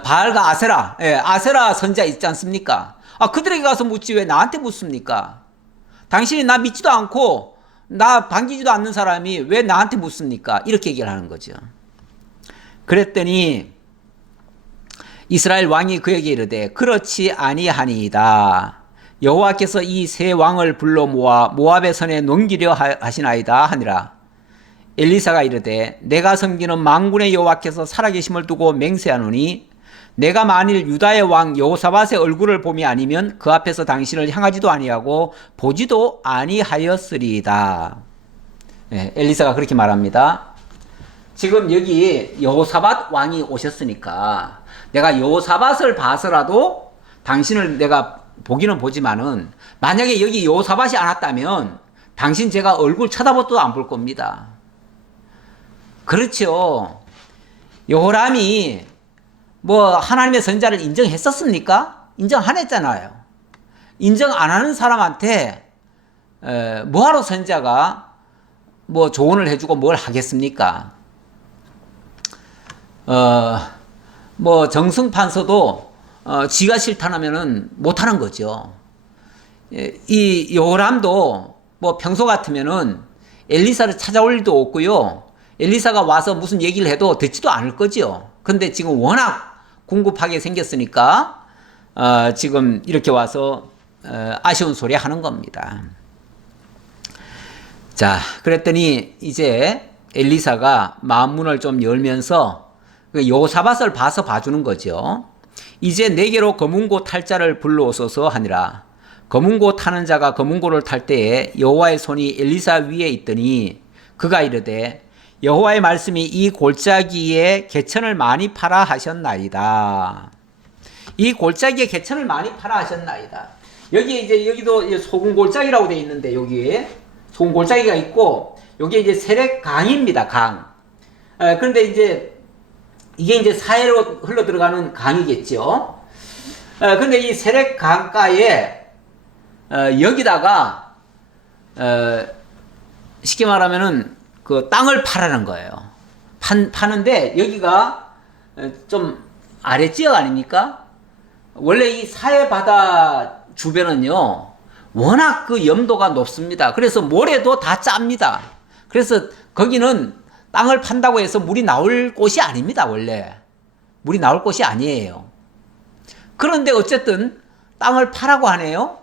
바알과 아세라, 아세라 선지자 있지 않습니까? 그들에게 가서 묻지 왜 나한테 묻습니까? 당신이 나 믿지도 않고 나 반기지도 않는 사람이 왜 나한테 묻습니까? 이렇게 얘기를 하는 거죠. 그랬더니 이스라엘 왕이 그에게 이르되 그렇지 아니하니이다. 여호와께서 이 세 왕을 불러 모아 모압의 선에 넘기려 하시나이다 하니라. 엘리사가 이르되 내가 섬기는 만군의 여호와께서 살아계심을 두고 맹세하노니 내가 만일 유다의 왕 여호사밧의 얼굴을 봄이 아니면 그 앞에서 당신을 향하지도 아니하고 보지도 아니하였으리이다. 엘리사가 그렇게 말합니다. 지금 여기 여호사밧 왕이 오셨으니까 내가 여호사밧을 봐서라도 당신을 내가 보기는 보지만은 만약에 여기 여호사밧이 안 왔다면 당신 제가 얼굴 쳐다봐도 안 볼 겁니다. 그렇죠. 여호람이 뭐 하나님의 선자를 인정했었습니까? 인정 안 했잖아요. 인정 안 하는 사람한테 뭐하러 선자가 뭐 조언을 해주고 뭘 하겠습니까? 뭐 정승판서도 지가 싫다면은 못하는 거죠. 이 여호람도 뭐 평소 같으면은 엘리사를 찾아올 일도 없고요. 엘리사가 와서 무슨 얘기를 해도 듣지도 않을 거죠. 근데 지금 워낙 궁급하게 생겼으니까 지금 이렇게 와서 아쉬운 소리 하는 겁니다. 자, 그랬더니 이제 엘리사가 마음문을 좀 열면서 여호사밧을 봐서 봐주는 거죠. 이제 내게로 검은고 탈 자를 불러오소서 하니라. 검은고 타는 자가 검은고를 탈 때에 여호와의 손이 엘리사 위에 있더니 그가 이르되 여호와의 말씀이 이 골짜기에 개천을 많이 파라 하셨나이다. 이 골짜기에 개천을 많이 파라 하셨나이다. 여기 이제 여기도 소금 골짜기라고 되어 있는데 여기 소금 골짜기가 있고 여기 이제 세렉 강입니다. 강. 그런데 이제 이게 이제 사해로 흘러 들어가는 강이겠죠. 근데 이 세렉 강가에 여기다가 쉽게 말하면은 그 땅을 파라는 거예요. 파는데 여기가 좀 아랫지역 아닙니까? 원래 이 사해 바다 주변은요 워낙 그 염도가 높습니다. 그래서 모래도 다 짭니다. 그래서 거기는 땅을 판다고 해서 물이 나올 곳이 아닙니다. 원래 물이 나올 곳이 아니에요. 그런데 어쨌든 땅을 파라고 하네요.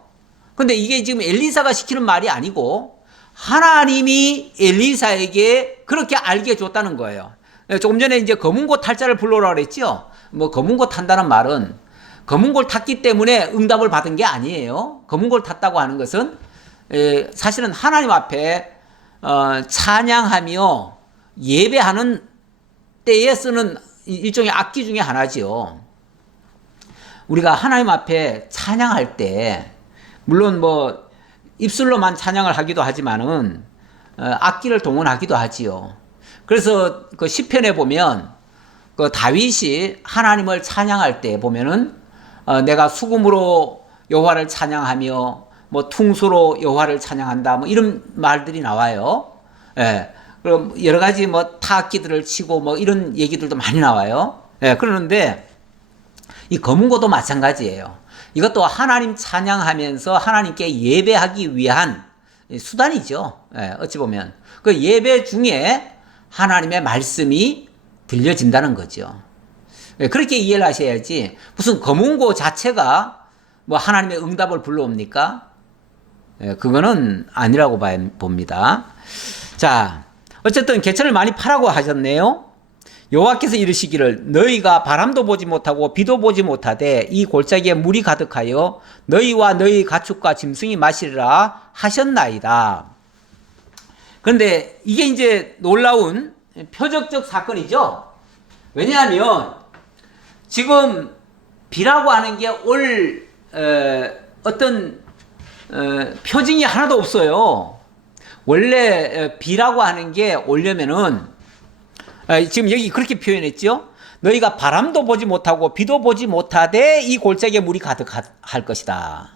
근데 이게 지금 엘리사가 시키는 말이 아니고 하나님이 엘리사에게 그렇게 알게 줬다는 거예요. 조금 전에 이제 검은고 탈자를 불러오라고 그랬죠. 뭐 검은고 탄다는 말은 검은고를 탔기 때문에 응답을 받은 게 아니에요. 검은고를 탔다고 하는 것은 사실은 하나님 앞에 찬양하며 예배하는 때에 쓰는 일종의 악기 중에 하나지요. 우리가 하나님 앞에 찬양할 때 물론 뭐 입술로만 찬양을 하기도 하지만은 악기를 동원하기도 하지요. 그래서 그 시편에 보면 그 다윗이 하나님을 찬양할 때 보면은 내가 수금으로 여호와를 찬양하며 뭐 퉁소로 여호와를 찬양한다 뭐 이런 말들이 나와요. 예. 그럼 여러 가지 뭐 타악기들을 치고 뭐 이런 얘기들도 많이 나와요. 예. 그러는데 이 검은고도 마찬가지예요. 이것도 하나님 찬양하면서 하나님께 예배하기 위한 수단이죠. 예, 어찌 보면 그 예배 중에 하나님의 말씀이 들려진다는 거죠. 예, 그렇게 이해를 하셔야지 무슨 검은고 자체가 뭐 하나님의 응답을 불러옵니까? 예, 그거는 아니라고 봅니다. 자, 어쨌든 개천을 많이 파라고 하셨네요. 여호와께서 이르시기를 너희가 바람도 보지 못하고 비도 보지 못하되 이 골짜기에 물이 가득하여 너희와 너희 가축과 짐승이 마시리라 하셨나이다. 그런데 이게 이제 놀라운 표적적 사건이죠. 왜냐하면 지금 비라고 하는 게 올 어떤 표징이 하나도 없어요. 원래 비라고 하는 게 오려면은 지금 여기 그렇게 표현했죠. 너희가 바람도 보지 못하고 비도 보지 못하되 이 골짜기에 물이 가득할 것이다.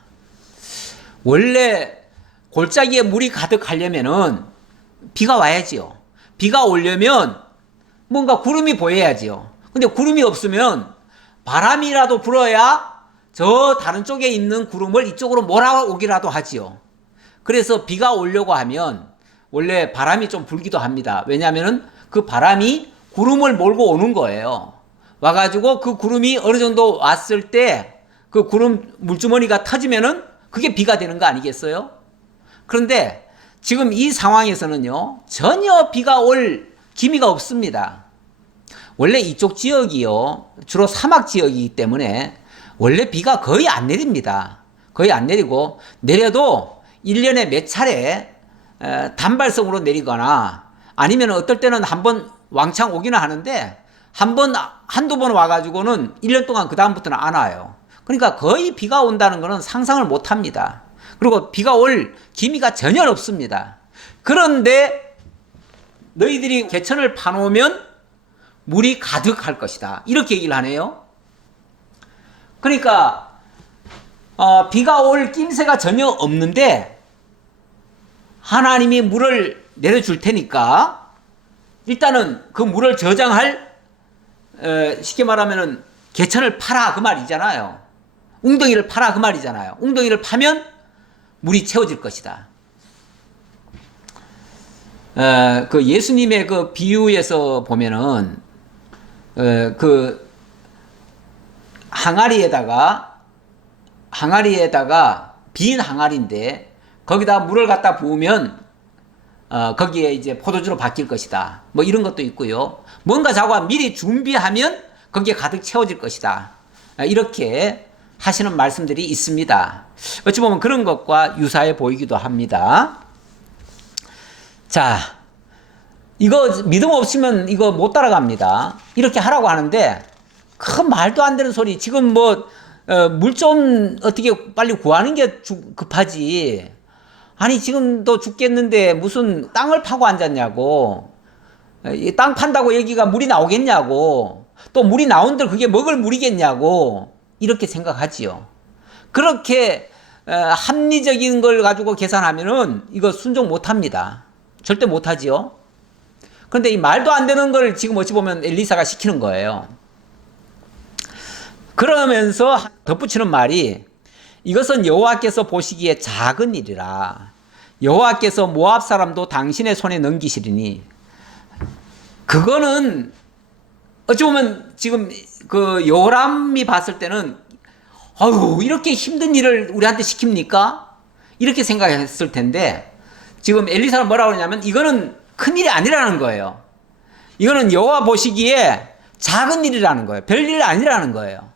원래 골짜기에 물이 가득하려면은 비가 와야지요. 비가 오려면 뭔가 구름이 보여야지요. 근데 구름이 없으면 바람이라도 불어야 저 다른 쪽에 있는 구름을 이쪽으로 몰아오기라도 하지요. 그래서 비가 오려고 하면 원래 바람이 좀 불기도 합니다. 왜냐하면 그 바람이 구름을 몰고 오는 거예요. 와가지고 그 구름이 어느 정도 왔을 때 그 구름 물주머니가 터지면은 그게 비가 되는 거 아니겠어요? 그런데 지금 이 상황에서는요, 전혀 비가 올 기미가 없습니다. 원래 이쪽 지역이요, 주로 사막 지역이기 때문에 원래 비가 거의 안 내립니다. 거의 안 내리고, 내려도 1년에 몇 차례 단발성으로 내리거나 아니면 어떨 때는 한번 왕창 오기는 하는데 한두 번 와가지고는 1년 동안 그 다음부터는 안 와요. 그러니까 거의 비가 온다는 것은 상상을 못 합니다. 그리고 비가 올 기미가 전혀 없습니다. 그런데 너희들이 개천을 파놓으면 물이 가득할 것이다. 이렇게 얘기를 하네요. 그러니까 비가 올 낌새가 전혀 없는데 하나님이 물을 내려줄 테니까 일단은 그 물을 저장할 쉽게 말하면은 개천을 파라 그 말이잖아요. 웅덩이를 파라 그 말이잖아요. 웅덩이를 파면 물이 채워질 것이다. 그 예수님의 그 비유에서 보면은 그 항아리에다가 빈 항아리인데 거기다 물을 갖다 부으면 거기에 이제 포도주로 바뀔 것이다. 뭐 이런 것도 있고요. 뭔가 자꾸 미리 준비하면 거기에 가득 채워질 것이다. 이렇게 하시는 말씀들이 있습니다. 어찌 보면 그런 것과 유사해 보이기도 합니다. 자, 이거 믿음 없으면 이거 못 따라갑니다. 이렇게 하라고 하는데 큰 말도 안 되는 소리. 지금 뭐 물 좀 어떻게 빨리 구하는 게 급하지. 아니 지금도 죽겠는데 무슨 땅을 파고 앉았냐고. 땅 판다고 여기가 물이 나오겠냐고. 또 물이 나온들 그게 먹을 물이겠냐고. 이렇게 생각하지요. 그렇게 합리적인 걸 가지고 계산하면은 이거 순종 못합니다. 절대 못하지요. 그런데 이 말도 안 되는 걸 지금 어찌 보면 엘리사가 시키는 거예요. 그러면서 덧붙이는 말이 이것은 여호와께서 보시기에 작은 일이라. 여호와께서 모압 사람도 당신의 손에 넘기시리니. 그거는 어찌 보면 지금 그 요람이 봤을 때는 아유 이렇게 힘든 일을 우리한테 시킵니까? 이렇게 생각했을 텐데 지금 엘리사는 뭐라고 그러냐면 이거는 큰 일이 아니라는 거예요. 이거는 여호와 보시기에 작은 일이라는 거예요. 별일 아니라는 거예요.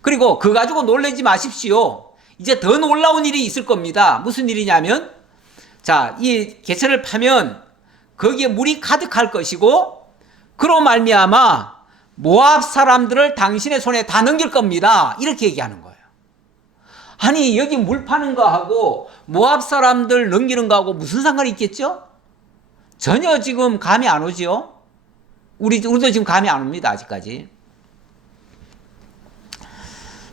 그리고 그거 가지고 놀라지 마십시오. 이제 더 놀라운 일이 있을 겁니다. 무슨 일이냐면 자, 이 개천을 파면 거기에 물이 가득할 것이고 그로 말미암아 모압 사람들을 당신의 손에 다 넘길 겁니다. 이렇게 얘기하는 거예요. 아니 여기 물 파는 거하고 모압 사람들 넘기는 거하고 무슨 상관이 있겠죠? 전혀 지금 감이 안 오죠. 우리도 지금 감이 안 옵니다. 아직까지.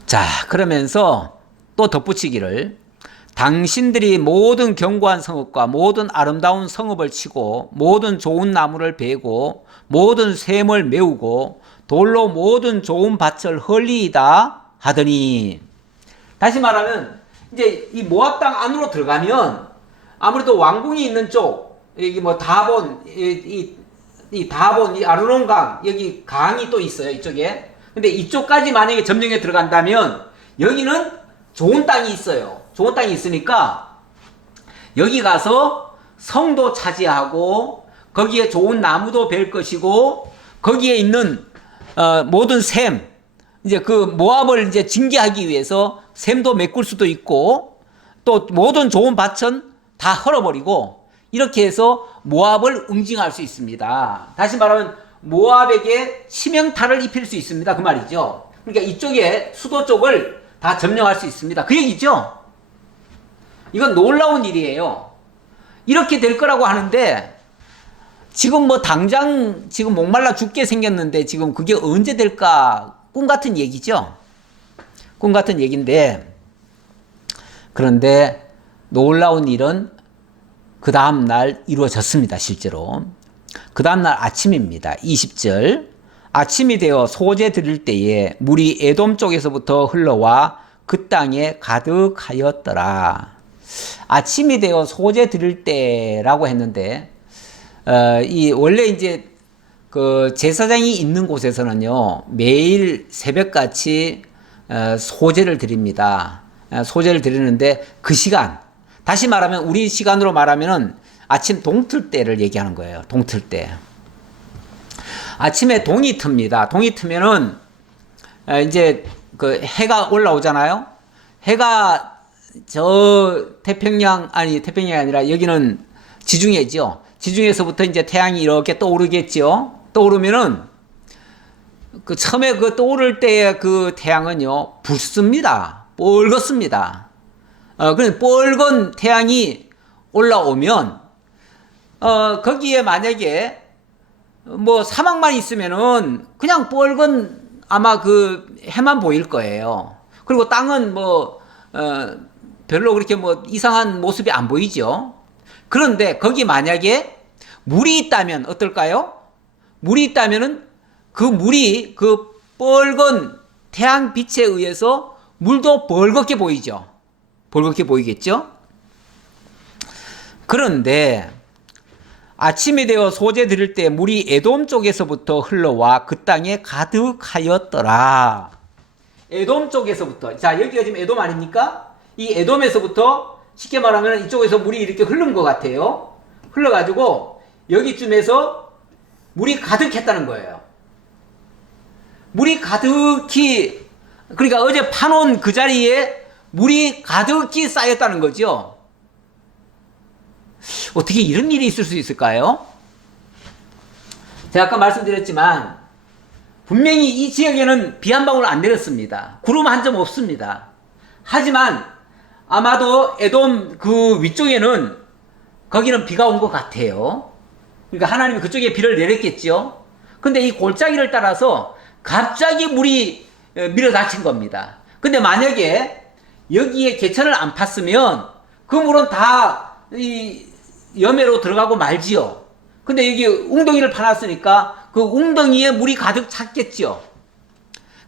자, 그러면서 또 덧붙이기를 당신들이 모든 견고한 성읍과 모든 아름다운 성읍을 치고 모든 좋은 나무를 베고 모든 샘을 메우고 돌로 모든 좋은 밭을 헐리이다 하더니 다시 말하면 이제 이 모압 땅 안으로 들어가면 아무래도 왕궁이 있는 쪽 여기 뭐 다본 이 다본 이 아르논강 여기 강이 또 있어요 이쪽에. 근데 이쪽까지 만약에 점령에 들어간다면 여기는 좋은 땅이 있어요. 좋은 땅이 있으니까 여기 가서 성도 차지하고 거기에 좋은 나무도 벨 것이고 거기에 있는 모든 샘 이제 그 모압을 이제 징계하기 위해서 샘도 메꿀 수도 있고 또 모든 좋은 밭은 다 헐어버리고 이렇게 해서 모압을 응징할 수 있습니다. 다시 말하면 모압에게 치명타를 입힐 수 있습니다. 그 말이죠. 그러니까 이쪽에 수도 쪽을 다 점령할 수 있습니다. 그 얘기죠. 이건 놀라운 일이에요. 이렇게 될 거라고 하는데 지금 뭐 당장 지금 목말라 죽게 생겼는데 지금 그게 언제 될까? 꿈 같은 얘기죠. 꿈 같은 얘기인데, 그런데 놀라운 일은 그 다음날 이루어졌습니다. 실제로. 그 다음날 아침입니다. 20절. 아침이 되어 소재 드릴 때에 물이 에돔 쪽에서부터 흘러와 그 땅에 가득하였더라. 아침이 되어 소재 드릴 때라고 했는데, 이 원래 이제 그 제사장이 있는 곳에서는요, 매일 새벽같이 소재를 드립니다. 소재를 드리는데 그 시간, 다시 말하면 우리 시간으로 말하면은 아침 동틀 때를 얘기하는 거예요. 동틀 때. 아침에 동이 틉니다. 동이 트면은 이제 그 해가 올라오잖아요. 해가 저 태평양이 아니라 여기는 지중해죠. 지중해에서부터 이제 태양이 이렇게 떠오르겠죠. 떠오르면은 그 처음에 그 떠오를 때의 그 태양은요, 붉습니다. 뻘겋습니다. 그래서 뻘건 태양이 올라오면, 거기에 만약에 뭐 사막만 있으면은 그냥 뻘건 아마 그 해만 보일 거예요. 그리고 땅은 뭐, 별로 그렇게 뭐 이상한 모습이 안 보이죠. 그런데 거기 만약에 물이 있다면 어떨까요? 물이 있다면은 그 물이 그 뻘건 태양 빛에 의해서 물도 벌겋게 보이죠. 벌겋게 보이겠죠? 그런데 아침이 되어 소재 드릴 때 물이 에돔 쪽에서부터 흘러와 그 땅에 가득하였더라. 에돔 쪽에서부터. 자, 여기가 지금 에돔 아닙니까? 이 에돔에서부터 쉽게 말하면 이쪽에서 물이 이렇게 흐른 것 같아요. 흘러가지고 여기쯤에서 물이 가득했다는 거예요. 물이 가득히, 그러니까 어제 파놓은 그 자리에 물이 가득히 쌓였다는 거죠. 어떻게 이런 일이 있을 수 있을까요? 제가 아까 말씀드렸지만 분명히 이 지역에는 비 한 방울 안 내렸습니다. 구름 한 점 없습니다. 하지만 아마도 에돔 그 위쪽에는 거기는 비가 온 것 같아요. 그러니까 하나님이 그쪽에 비를 내렸겠죠. 근데 이 골짜기를 따라서 갑자기 물이 밀어닥친 겁니다. 근데 만약에 여기에 개천을 안 팠으면 그 물은 다 이 염해로 들어가고 말지요. 근데 여기 웅덩이를 파놨으니까 그 웅덩이에 물이 가득 찼겠죠.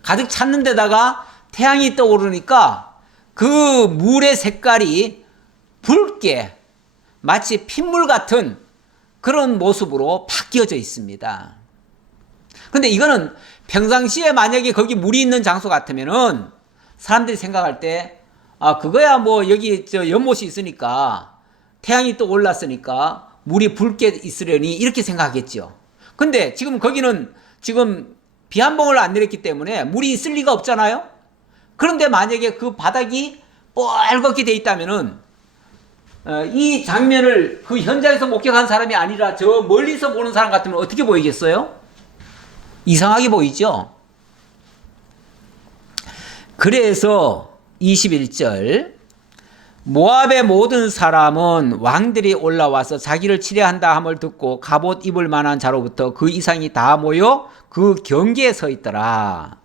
가득 찼는 데다가 태양이 떠오르니까 그 물의 색깔이 붉게 마치 핏물 같은 그런 모습으로 바뀌어져 있습니다. 근데 이거는 평상시에 만약에 거기 물이 있는 장소 같으면은 사람들이 생각할 때, 아, 그거야 뭐 여기 저 연못이 있으니까 태양이 또 올랐으니까 물이 붉게 있으려니 이렇게 생각하겠죠. 근데 지금 거기는 지금 비 한 방울 안 내렸기 때문에 물이 있을 리가 없잖아요. 그런데 만약에 그 바닥이 뻘겋게 돼 있다면은 이 장면을 그 현장에서 목격한 사람이 아니라 저 멀리서 보는 사람 같으면 어떻게 보이겠어요? 이상하게 보이죠? 그래서 21절, 모압의 모든 사람은 왕들이 올라와서 자기를 치려한다 함을 듣고 갑옷 입을 만한 자로부터 그 이상이 다 모여 그 경계에 서 있더라.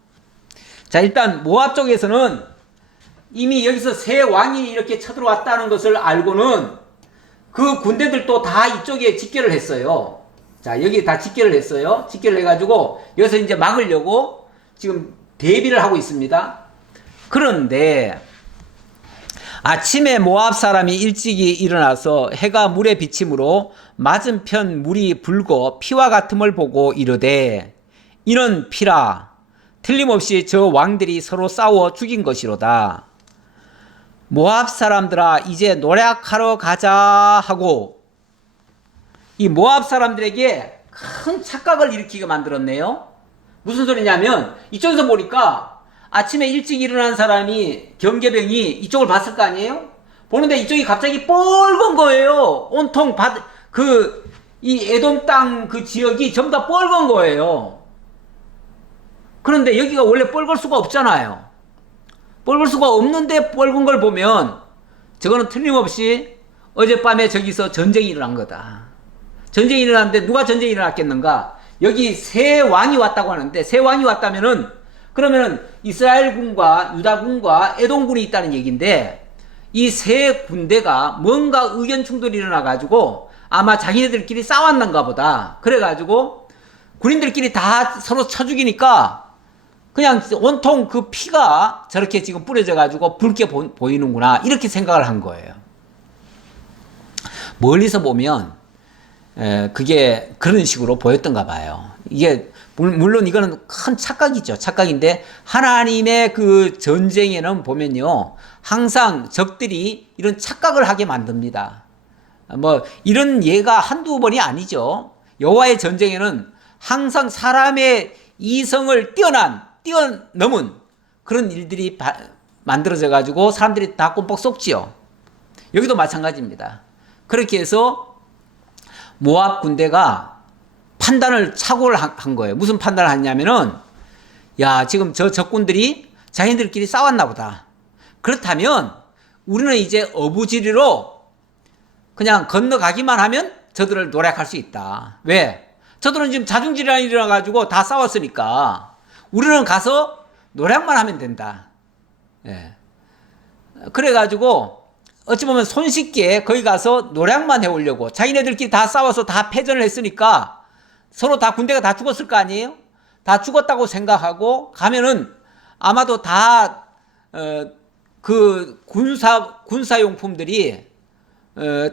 자, 일단 모압 쪽에서는 이미 여기서 새 왕이 이렇게 쳐들어왔다는 것을 알고는 그 군대들도 다 이쪽에 집결을 했어요. 자, 여기 다 집결을 했어요. 집결을 해가지고 여기서 이제 막으려고 지금 대비를 하고 있습니다. 그런데 아침에 모압 사람이 일찍이 일어나서 해가 물에 비침으로 맞은편 물이 붉어 피와 같음을 보고 이르되, 이는 피라. 틀림없이 저 왕들이 서로 싸워 죽인 것이로다. 모압 사람들아, 이제 노력하러 가자 하고 이 모압 사람들에게 큰 착각을 일으키게 만들었네요. 무슨 소리냐면 이쪽에서 보니까 아침에 일찍 일어난 사람이 경계병이 이쪽을 봤을 거 아니에요? 보는데 이쪽이 갑자기 뻘건 거예요. 온통 이 에돔 땅 그 지역이 전부 다 뻘건 거예요. 그런데 여기가 원래 뻘걸 수가 없잖아요. 뻘걸 수가 없는데 뻘건 걸 보면 저거는 틀림없이 어젯밤에 저기서 전쟁이 일어난 거다. 전쟁이 일어났는데 누가 전쟁이 일어났겠는가? 여기 세 왕이 왔다고 하는데, 세 왕이 왔다면은 그러면은 이스라엘군과 유다군과 에돔군이 있다는 얘기인데, 이 세 군대가 뭔가 의견 충돌이 일어나 가지고 아마 자기네들끼리 싸웠는가 보다. 그래 가지고 군인들끼리 다 서로 쳐 죽이니까 그냥 온통 그 피가 저렇게 지금 뿌려져 가지고 붉게 보이는구나, 이렇게 생각을 한 거예요. 멀리서 보면 그게 그런 식으로 보였던가 봐요. 이게 물론 이거는 큰 착각이죠. 착각인데 하나님의 그 전쟁에는 보면요, 항상 적들이 이런 착각을 하게 만듭니다. 뭐 이런 예가 한두 번이 아니죠. 여호와의 전쟁에는 항상 사람의 이성을 뛰어넘은 그런 일들이 만들어져 가지고 사람들이 다 꼼뻑 속지요. 여기도 마찬가지입니다. 그렇게 해서 모압 군대가 판단을 착오를 한 거예요. 무슨 판단을 했냐면은, 야, 지금 저 적군들이 자기들끼리 싸웠나 보다. 그렇다면 우리는 이제 어부지리로 그냥 건너가기만 하면 저들을 노략할 수 있다. 왜? 저들은 지금 자중질환이 일어나가지고 다 싸웠으니까 우리는 가서 노략만 하면 된다. 예. 그래가지고 어찌 보면 손쉽게 거기 가서 노략만 해오려고, 자기네들끼리 다 싸워서 다 패전을 했으니까 서로 다 군대가 다 죽었을 거 아니에요? 다 죽었다고 생각하고 가면은 아마도 다 그 군사용품들이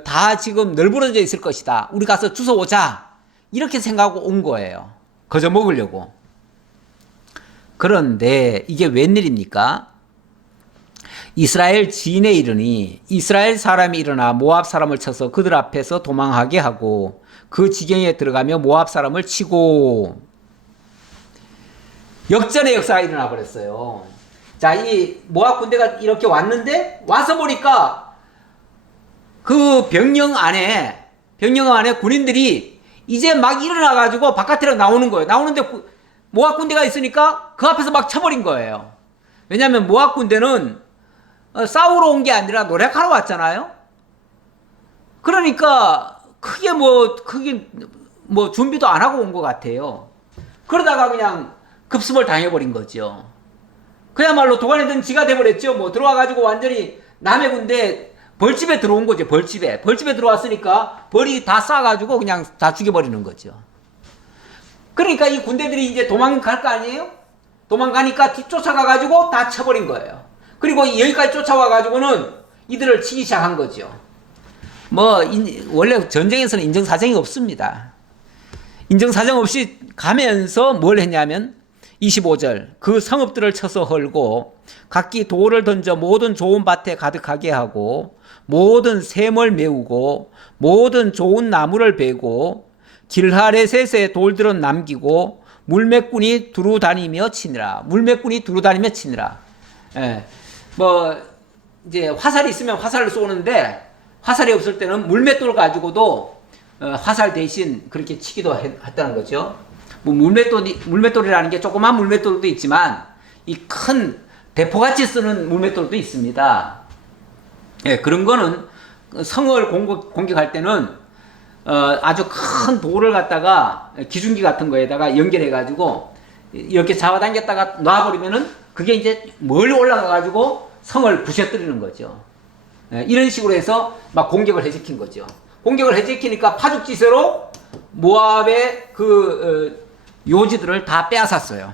다 지금 널브러져 있을 것이다. 우리 가서 주워오자, 이렇게 생각하고 온 거예요. 거저 먹으려고. 그런데 이게 웬일입니까? 이스라엘 지인에 이르니 이스라엘 사람이 일어나 모압 사람을 쳐서 그들 앞에서 도망하게 하고 그 지경에 들어가며 모압 사람을 치고, 역전의 역사가 일어나 버렸어요. 자, 이 모압 군대가 이렇게 왔는데, 와서 보니까 그 병영 안에 군인들이 이제 막 일어나 가지고 바깥으로 나오는 거예요. 나오는데 모압 군대가 있으니까 그 앞에서 막 쳐버린 거예요. 왜냐하면 모압 군대는 싸우러 온 게 아니라 노력하러 왔잖아요. 그러니까 크게 준비도 안 하고 온 것 같아요. 그러다가 그냥 급습을 당해버린 거죠. 그야말로 도관에 든 지가 돼버렸죠. 뭐 들어와가지고 완전히 남의 군대 벌집에 들어온 거죠. 벌집에 들어왔으니까 벌이 다 쏴가지고 그냥 다 죽여버리는 거죠. 그러니까 이 군대들이 이제 도망갈 거 아니에요? 도망가니까 뒤쫓아가가지고 다 쳐버린 거예요. 그리고 여기까지 쫓아와가지고는 이들을 치기 시작한 거죠. 원래 전쟁에서는 인정사정이 없습니다. 인정사정 없이 가면서 뭘 했냐면 25절, 그 성읍들을 쳐서 헐고 각기 돌을 던져 모든 좋은 밭에 가득하게 하고 모든 샘을 메우고 모든 좋은 나무를 베고 길하레셋의 돌들은 남기고 물매꾼이 두루 다니며 치니라. 예. 이제 화살이 있으면 화살을 쏘는데, 화살이 없을 때는 물맷돌 가지고도 화살 대신 그렇게 치기도 했다는 거죠. 물맷돌이라는 게 조그만 물맷돌도 있지만 이 큰 대포같이 쓰는 물맷돌도 있습니다. 예, 그런 거는 성을 공격할 때는 아주 큰 돌을 갖다가 기중기 같은 거에다가 연결해 가지고 이렇게 잡아당겼다가 놔버리면은 그게 이제 멀리 올라가 가지고 성을 부셔뜨리는 거죠. 예, 이런 식으로 해서 막 공격을 해제킨 거죠. 공격을 해제키니까 파죽지세로 모압의 요지들을 다 빼앗았어요.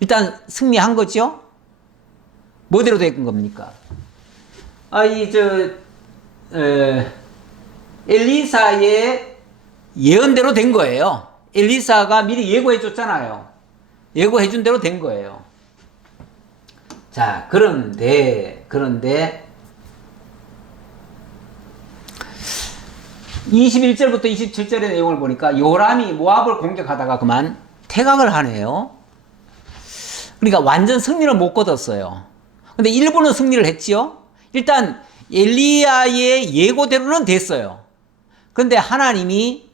일단 승리한 거죠. 뭐대로 된 겁니까? 엘리사의 예언대로 된 거예요. 엘리사가 미리 예고해 줬잖아요. 예고해 준 대로 된 거예요. 자, 그런데 21절부터 27절의 내용을 보니까 요람이 모압을 공격하다가 그만 퇴각을 하네요. 그러니까 완전 승리를 못 거뒀어요. 근데 일부는 승리를 했지요. 일단 엘리야의 예고대로는 됐어요. 그런데 하나님이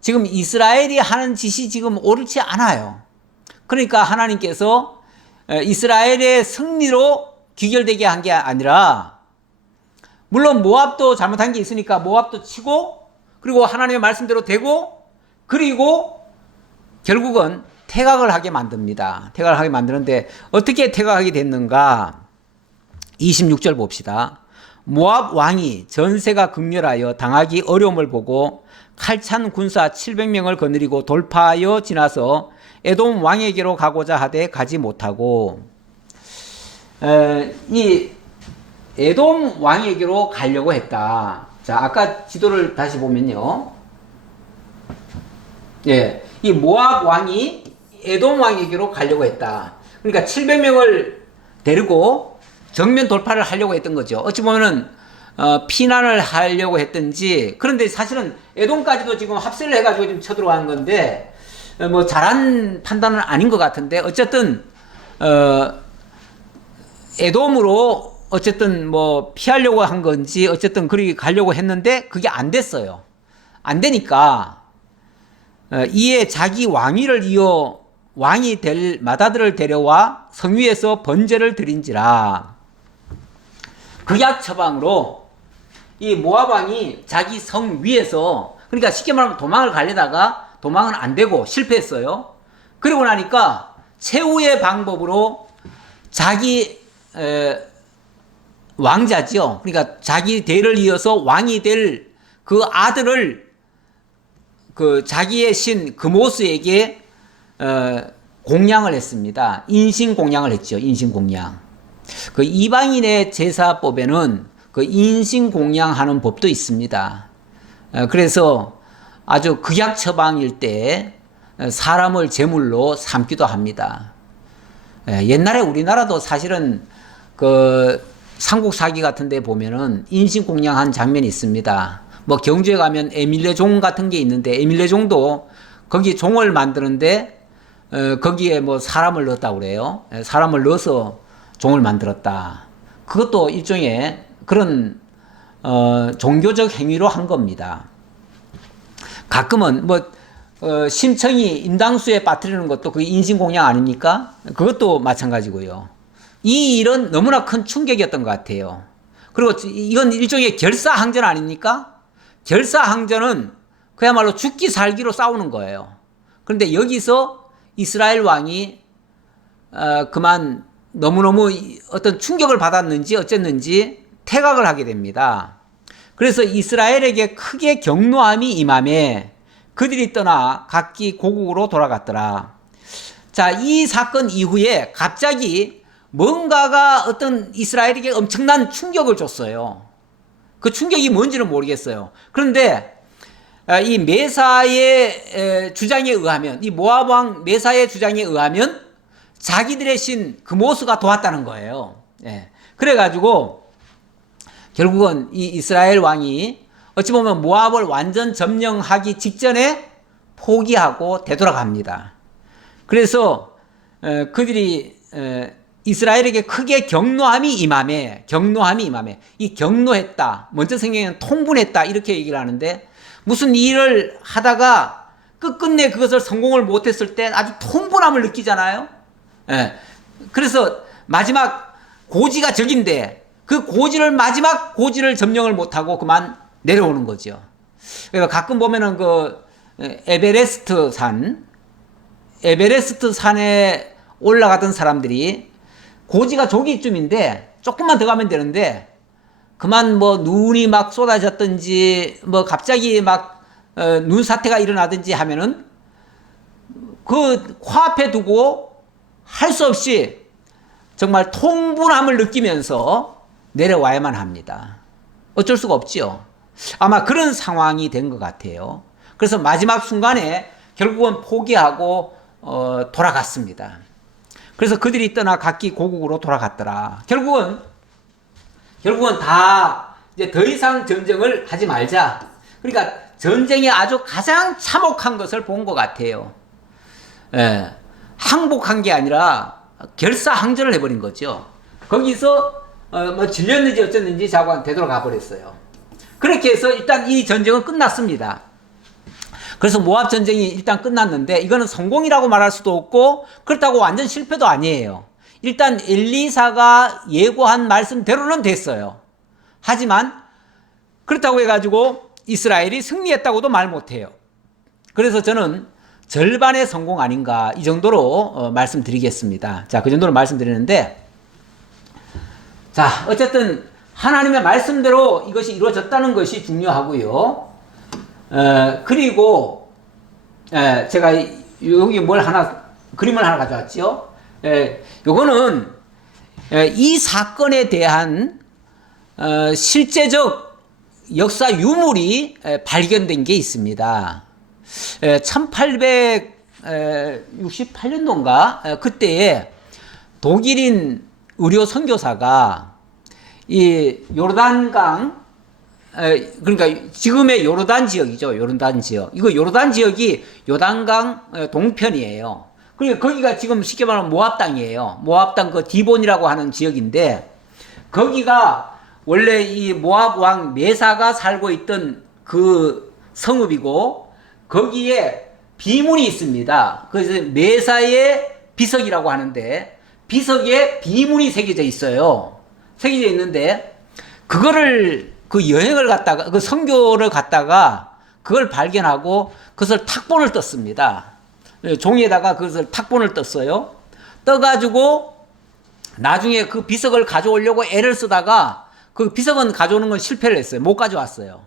지금 이스라엘이 하는 짓이 지금 옳지 않아요. 그러니까 하나님께서 이스라엘의 승리로 귀결되게 한 게 아니라 물론 모압도 잘못한 게 있으니까 모압도 치고, 그리고 하나님의 말씀대로 되고, 그리고 결국은 퇴각을 하게 만듭니다. 퇴각을 하게 만드는데 어떻게 퇴각하게 됐는가? 26절 봅시다. 모압 왕이 전세가 극렬하여 당하기 어려움을 보고 칼찬 군사 700명을 거느리고 돌파하여 지나서 에돔 왕에게로 가고자 하되 가지 못하고, 이 에돔 왕에게로 가려고 했다. 자, 아까 지도를 다시 보면요. 예, 이 모압 왕이 에돔 왕에게로 가려고 했다. 그러니까 700명을 데리고 정면 돌파를 하려고 했던 거죠. 어찌 보면은 피난을 하려고 했든지. 그런데 사실은 에돔까지도 지금 합세를 해가지고 지금 쳐들어가는 건데, 뭐 잘한 판단은 아닌 것 같은데, 어쨌든 에돔으로 어쨌든 뭐 피하려고 한 건지 어쨌든 그리 가려고 했는데 그게 안 됐어요. 안 되니까 이에 자기 왕위를 이어 왕이 될 맏아들을 데려와 성위에서 번제를 드린지라. 극약 처방으로 이 모압 왕이 자기 성 위에서, 그러니까 쉽게 말하면 도망을 가려다가 도망은 안 되고 실패했어요. 그러고 나니까 최후의 방법으로 자기 왕자죠. 그러니까 자기 대를 이어서 왕이 될 그 아들을 그 자기의 신 그모스에게 공양을 했습니다. 인신 공양을 했죠. 인신 공양. 그 이방인의 제사법에는 그 인신 공양하는 법도 있습니다. 그래서 아주 극약 처방일 때 사람을 제물로 삼기도 합니다. 옛날에 우리나라도 사실은 그 삼국 사기 같은 데 보면은 인신 공양한 장면이 있습니다. 뭐 경주에 가면 에밀레 종 같은 게 있는데, 에밀레 종도 거기 종을 만드는데 거기에 뭐 사람을 넣었다고 그래요. 사람을 넣어서 종을 만들었다. 그것도 일종의 그런 종교적 행위로 한 겁니다. 가끔은 뭐 심청이 인당수에 빠뜨리는 것도 그게 인신공양 아닙니까? 그것도 마찬가지고요. 이 일은 너무나 큰 충격이었던 것 같아요. 그리고 이건 일종의 결사항전 아닙니까? 결사항전은 그야말로 죽기 살기로 싸우는 거예요. 그런데 여기서 이스라엘 왕이 그만 너무너무 어떤 충격을 받았는지 어쨌는지 퇴각을 하게 됩니다. 그래서 이스라엘에게 크게 경노함이 임함에 그들이 떠나 각기 고국으로 돌아갔더라. 자, 이 사건 이후에 갑자기 뭔가가 어떤 이스라엘에게 엄청난 충격을 줬어요. 그 충격이 뭔지는 모르겠어요. 그런데 이 메사의 주장에 의하면, 이 모압 왕 메사의 주장에 의하면 자기들의 신 그모스가 도왔다는 거예요. 예. 그래가지고 결국은 이 이스라엘 왕이 어찌 보면 모압을 완전 점령하기 직전에 포기하고 되돌아갑니다. 그래서 그들이 이스라엘에게 크게 경노함이 임함에, 이 경노했다, 먼저 생각에는 통분했다 이렇게 얘기를 하는데, 무슨 일을 하다가 끝끝내 그것을 성공을 못했을 때 아주 통분함을 느끼잖아요. 예. 그래서 마지막 고지가 적인데 그 고지를, 마지막 고지를 점령을 못하고 그만 내려오는 거죠. 그러니까 가끔 보면은 그 에베레스트 산에 올라가던 사람들이 고지가 저기쯤인데 조금만 더 가면 되는데 그만 뭐 눈이 막 쏟아졌든지 뭐 갑자기 막 눈사태가 일어나든지 하면은 그 코앞에 두고 할 수 없이 정말 통분함을 느끼면서 내려와야만 합니다. 어쩔 수가 없지요. 아마 그런 상황이 된 것 같아요. 그래서 마지막 순간에 결국은 포기하고 돌아갔습니다. 그래서 그들이 떠나 각기 고국으로 돌아갔더라. 결국은 다 이제 더 이상 전쟁을 하지 말자. 그러니까 전쟁에 아주 가장 참혹한 것을 본 것 같아요. 예, 항복한 게 아니라 결사항전을 해버린 거죠. 거기서 뭐 질렸는지 어쨌는지 자고 되돌아가 버렸어요. 그렇게 해서 일단 이 전쟁은 끝났습니다. 그래서 모압 전쟁이 일단 끝났는데 이거는 성공이라고 말할 수도 없고 그렇다고 완전 실패도 아니에요. 일단 엘리사가 예고한 말씀대로는 됐어요. 하지만 그렇다고 해가지고 이스라엘이 승리했다고도 말 못해요. 그래서 저는 절반의 성공 아닌가 이 정도로 말씀드리겠습니다. 자, 그 정도로 말씀드리는데, 자, 어쨌든 하나님의 말씀대로 이것이 이루어졌다는 것이 중요하고요. 그리고 제가 여기 그림을 하나 가져왔죠. 요거는 이 사건에 대한 실제적 역사 유물이 발견된 게 있습니다. 1868년도인가 그때에 독일인 의료 선교사가 이 요르단강, 그러니까 지금의 요르단 지역이죠. 요르단 지역. 이거 요르단 지역이 요단강 동편이에요. 그리고 거기가 지금 쉽게 말하면 모압 땅이에요. 모압 땅 그 디본이라고 하는 지역인데, 거기가 원래 이 모압 왕 메사가 살고 있던 그 성읍이고, 거기에 비문이 있습니다. 그래서 메사의 비석이라고 하는데, 비석에 비문이 새겨져 있어요. 새겨져 있는데, 그거를 그 여행을 갔다가, 그 선교를 갔다가 그걸 발견하고 그것을 탁본을 떴습니다. 종이에다가 그것을 탁본을 떴어요. 떠가지고 나중에 그 비석을 가져오려고 애를 쓰다가 그 비석은 가져오는 건 실패를 했어요. 못 가져왔어요.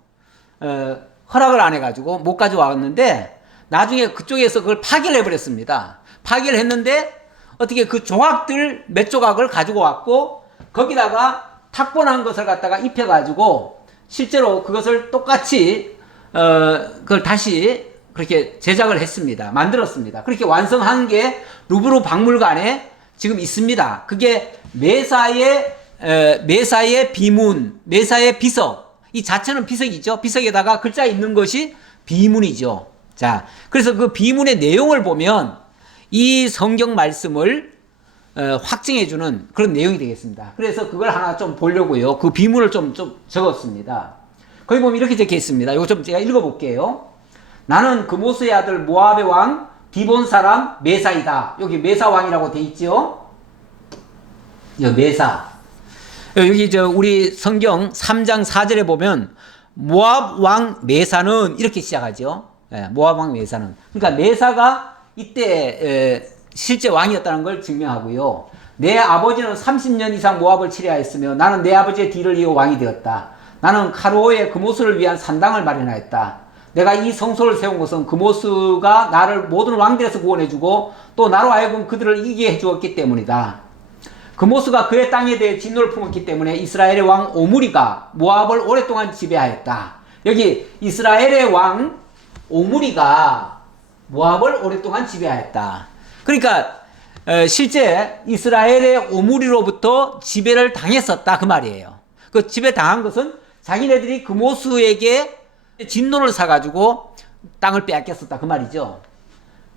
허락을 안 해가지고 못 가져왔는데, 나중에 그쪽에서 그걸 파괴를 해버렸습니다. 파괴를 했는데 어떻게 그 조각들 몇 조각을 가지고 왔고, 거기다가 탁본한 것을 갖다가 입혀가지고 실제로 그것을 똑같이 그걸 다시 그렇게 제작을 했습니다. 만들었습니다. 그렇게 완성한 게 루브르 박물관에 지금 있습니다. 그게 메사의 비문, 메사의 비석. 이 자체는 비석이죠. 비석에다가 글자 있는 것이 비문이죠. 자, 그래서 그 비문의 내용을 보면 이 성경 말씀을 확증해주는 그런 내용이 되겠습니다. 그래서 그걸 하나 좀 보려고요. 그 비문을 좀 적었습니다. 거기 보면 이렇게 적혀 있습니다. 이거 좀 제가 읽어볼게요. 나는 그모스의 아들 모압의 왕 디본 사람 메사이다. 여기 메사 왕이라고 돼 있죠. 여기 메사. 여기 우리 성경 3장 4절에 보면 모압 왕 메사는 이렇게 시작하죠. 모압 왕 메사는. 그러니까 메사가 이때 실제 왕이었다는 걸 증명하고요. 내 아버지는 30년 이상 모압을 치려하였으며 나는 내 아버지의 뒤를 이어 왕이 되었다. 나는 카르오의 그모스를 위한 산당을 마련하였다. 내가 이 성소를 세운 것은 그모스가 나를 모든 왕들에서 구원해주고 또 나로 하여금 그들을 이기게 해주었기 때문이다. 그모스가 그의 땅에 대해 진노를 품었기 때문에 이스라엘의 왕 오므리가 모압을 오랫동안 지배하였다. 여기 이스라엘의 왕 오므리가 모압을 오랫동안 지배하였다. 그러니까 실제 이스라엘의 오므리로부터 지배를 당했었다 그 말이에요. 그 지배 당한 것은 자기네들이 그모스에게 진노를 사가지고 땅을 빼앗겼었다 그 말이죠.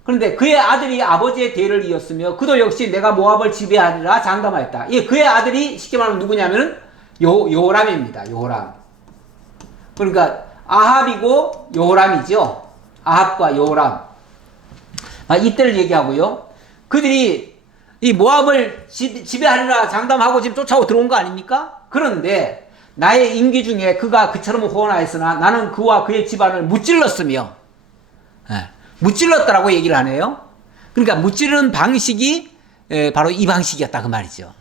그런데 그의 아들이 아버지의 대를 이었으며 그도 역시 내가 모압을 지배하리라 장담하였다. 예, 그의 아들이 쉽게 말하면 누구냐면은 요람입니다. 요람. 그러니까 아합이고 요람이죠. 아합과 요람. 이때를 얘기하고요. 그들이 이 모압을 지배하리라 장담하고 지금 쫓아오고 들어온 거 아닙니까? 그런데 나의 임기 중에 그가 그처럼 호언하였으나 나는 그와 그의 집안을 무찔렀으며, 무찔렀다라고 얘기를 하네요. 그러니까 무찌르는 방식이 바로 이 방식이었다 그 말이죠.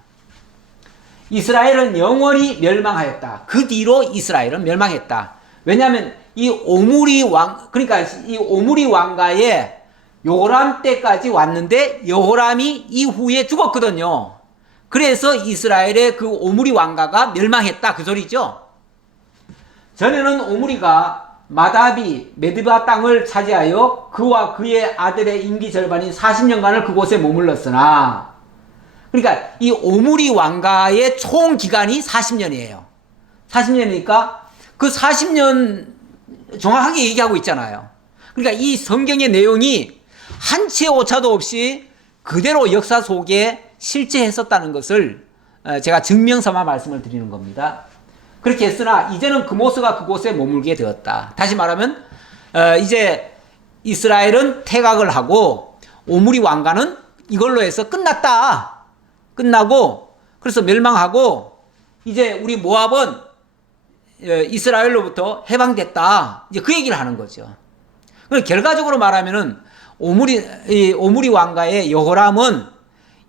이스라엘은 영원히 멸망하였다. 그 뒤로 이스라엘은 멸망했다. 왜냐하면 이 오므리 왕, 그러니까 이 오므리 왕가의 요람 때까지 왔는데 여호람이 이후에 죽었거든요. 그래서 이스라엘의 그 오므리 왕가가 멸망했다 그 소리죠. 전에는 오므리가 마다비 메드바 땅을 차지하여 그와 그의 아들의 임기 절반인 40년간을 그곳에 머물렀으나, 그러니까 이 오므리 왕가의 총 기간이 40년이에요. 40년이니까 그 40년 정확하게 얘기하고 있잖아요. 그러니까 이 성경의 내용이 한치의 오차도 없이 그대로 역사 속에 실제했었다는 것을 제가 증명삼아 말씀을 드리는 겁니다. 그렇게 했으나 이제는 그모스가 그곳에 머물게 되었다. 다시 말하면 이제 이스라엘은 퇴각을 하고 오므리 왕가는 이걸로 해서 끝났다. 끝나고 그래서 멸망하고 이제 우리 모압은 이스라엘로부터 해방됐다. 이제 그 얘기를 하는 거죠. 그래서 결과적으로 말하면은 오므리 왕가의 여호람은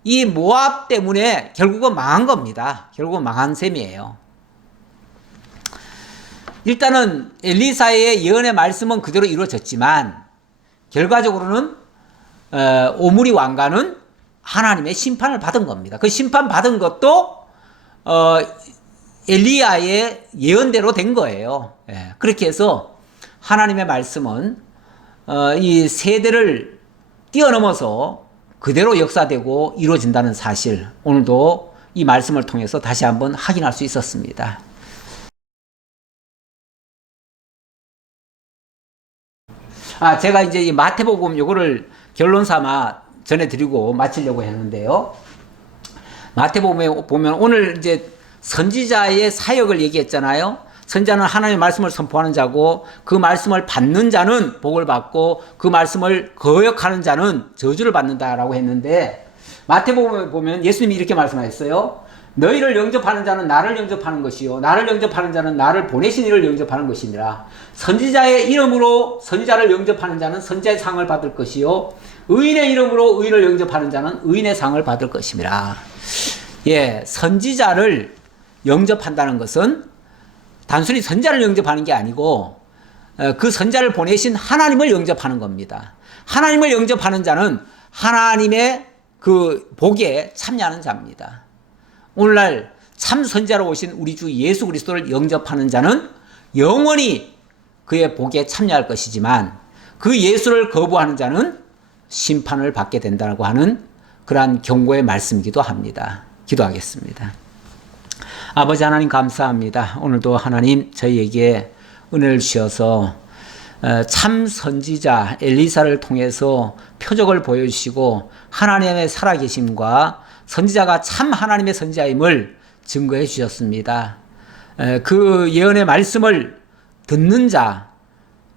이 모압 때문에 결국은 망한 겁니다. 결국은 망한 셈이에요. 일단은 엘리사의 예언의 말씀은 그대로 이루어졌지만 결과적으로는 오므리 왕가는 하나님의 심판을 받은 겁니다. 그 심판 받은 것도 엘리야의 예언대로 된 거예요. 예, 그렇게 해서 하나님의 말씀은 이 세대를 뛰어넘어서 그대로 역사되고 이루어진다는 사실, 오늘도 이 말씀을 통해서 다시 한번 확인할 수 있었습니다. 제가 이제 이 마태복음 요거를 결론 삼아 전해드리고 마치려고 했는데요. 마태복음에 보면 오늘 이제 선지자의 사역을 얘기했잖아요. 선지자는 하나님의 말씀을 선포하는 자고 그 말씀을 받는 자는 복을 받고 그 말씀을 거역하는 자는 저주를 받는다라고 했는데, 마태복음에 보면 예수님이 이렇게 말씀하셨어요. 너희를 영접하는 자는 나를 영접하는 것이요 나를 영접하는 자는 나를 보내신 이를 영접하는 것이니라. 선지자의 이름으로 선지자를 영접하는 자는 선지자의 상을 받을 것이요 의인의 이름으로 의인을 영접하는 자는 의인의 상을 받을 것이니라. 예, 선지자를 영접한다는 것은 단순히 선지자를 영접하는 게 아니고 그 선지자를 보내신 하나님을 영접하는 겁니다. 하나님을 영접하는 자는 하나님의 그 복에 참여하는 자입니다. 오늘날 참 선지자로 오신 우리 주 예수 그리스도를 영접하는 자는 영원히 그의 복에 참여할 것이지만 그 예수를 거부하는 자는 심판을 받게 된다고 하는 그러한 경고의 말씀이기도 합니다. 기도하겠습니다. 아버지 하나님 감사합니다. 오늘도 하나님 저희에게 은혜를 주셔서 참 선지자 엘리사를 통해서 표적을 보여주시고 하나님의 살아계심과 선지자가 참 하나님의 선지자임을 증거해 주셨습니다. 그 예언의 말씀을 듣는 자,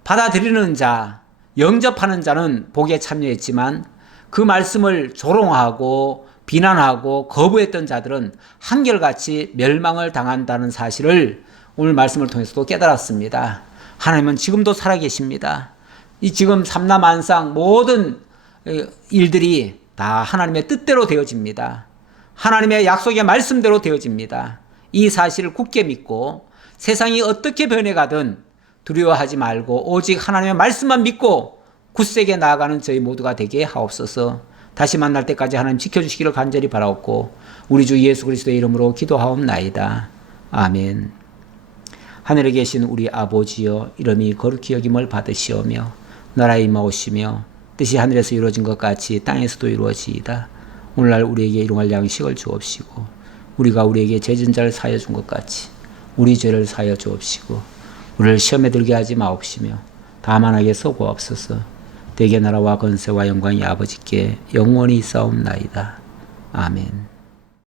받아들이는 자, 영접하는 자는 복에 참여했지만 그 말씀을 조롱하고 비난하고 거부했던 자들은 한결같이 멸망을 당한다는 사실을 오늘 말씀을 통해서도 깨달았습니다. 하나님은 지금도 살아계십니다. 이 지금 삼라만상 모든 일들이 다 하나님의 뜻대로 되어집니다. 하나님의 약속의 말씀대로 되어집니다. 이 사실을 굳게 믿고 세상이 어떻게 변해가든 두려워하지 말고 오직 하나님의 말씀만 믿고 굳세게 나아가는 저희 모두가 되게 하옵소서. 다시 만날 때까지 하나님 지켜주시기를 간절히 바라옵고 우리 주 예수 그리스도의 이름으로 기도하옵나이다. 아멘. 하늘에 계신 우리 아버지여, 이름이 거룩히 여김을 받으시오며 나라의 임하오시며 뜻이 하늘에서 이루어진 것 같이 땅에서도 이루어지이다. 오늘날 우리에게 일용할 양식을 주옵시고 우리가 우리에게 죄진 자를 사하여 준 것 같이 우리 죄를 사하여 주옵시고 우리를 시험에 들게 하지 마옵시며 다만 악에서 구하옵소서. 대개 나라와 권세와 영광이 아버지께 영원히 있사옵나이다. 아멘.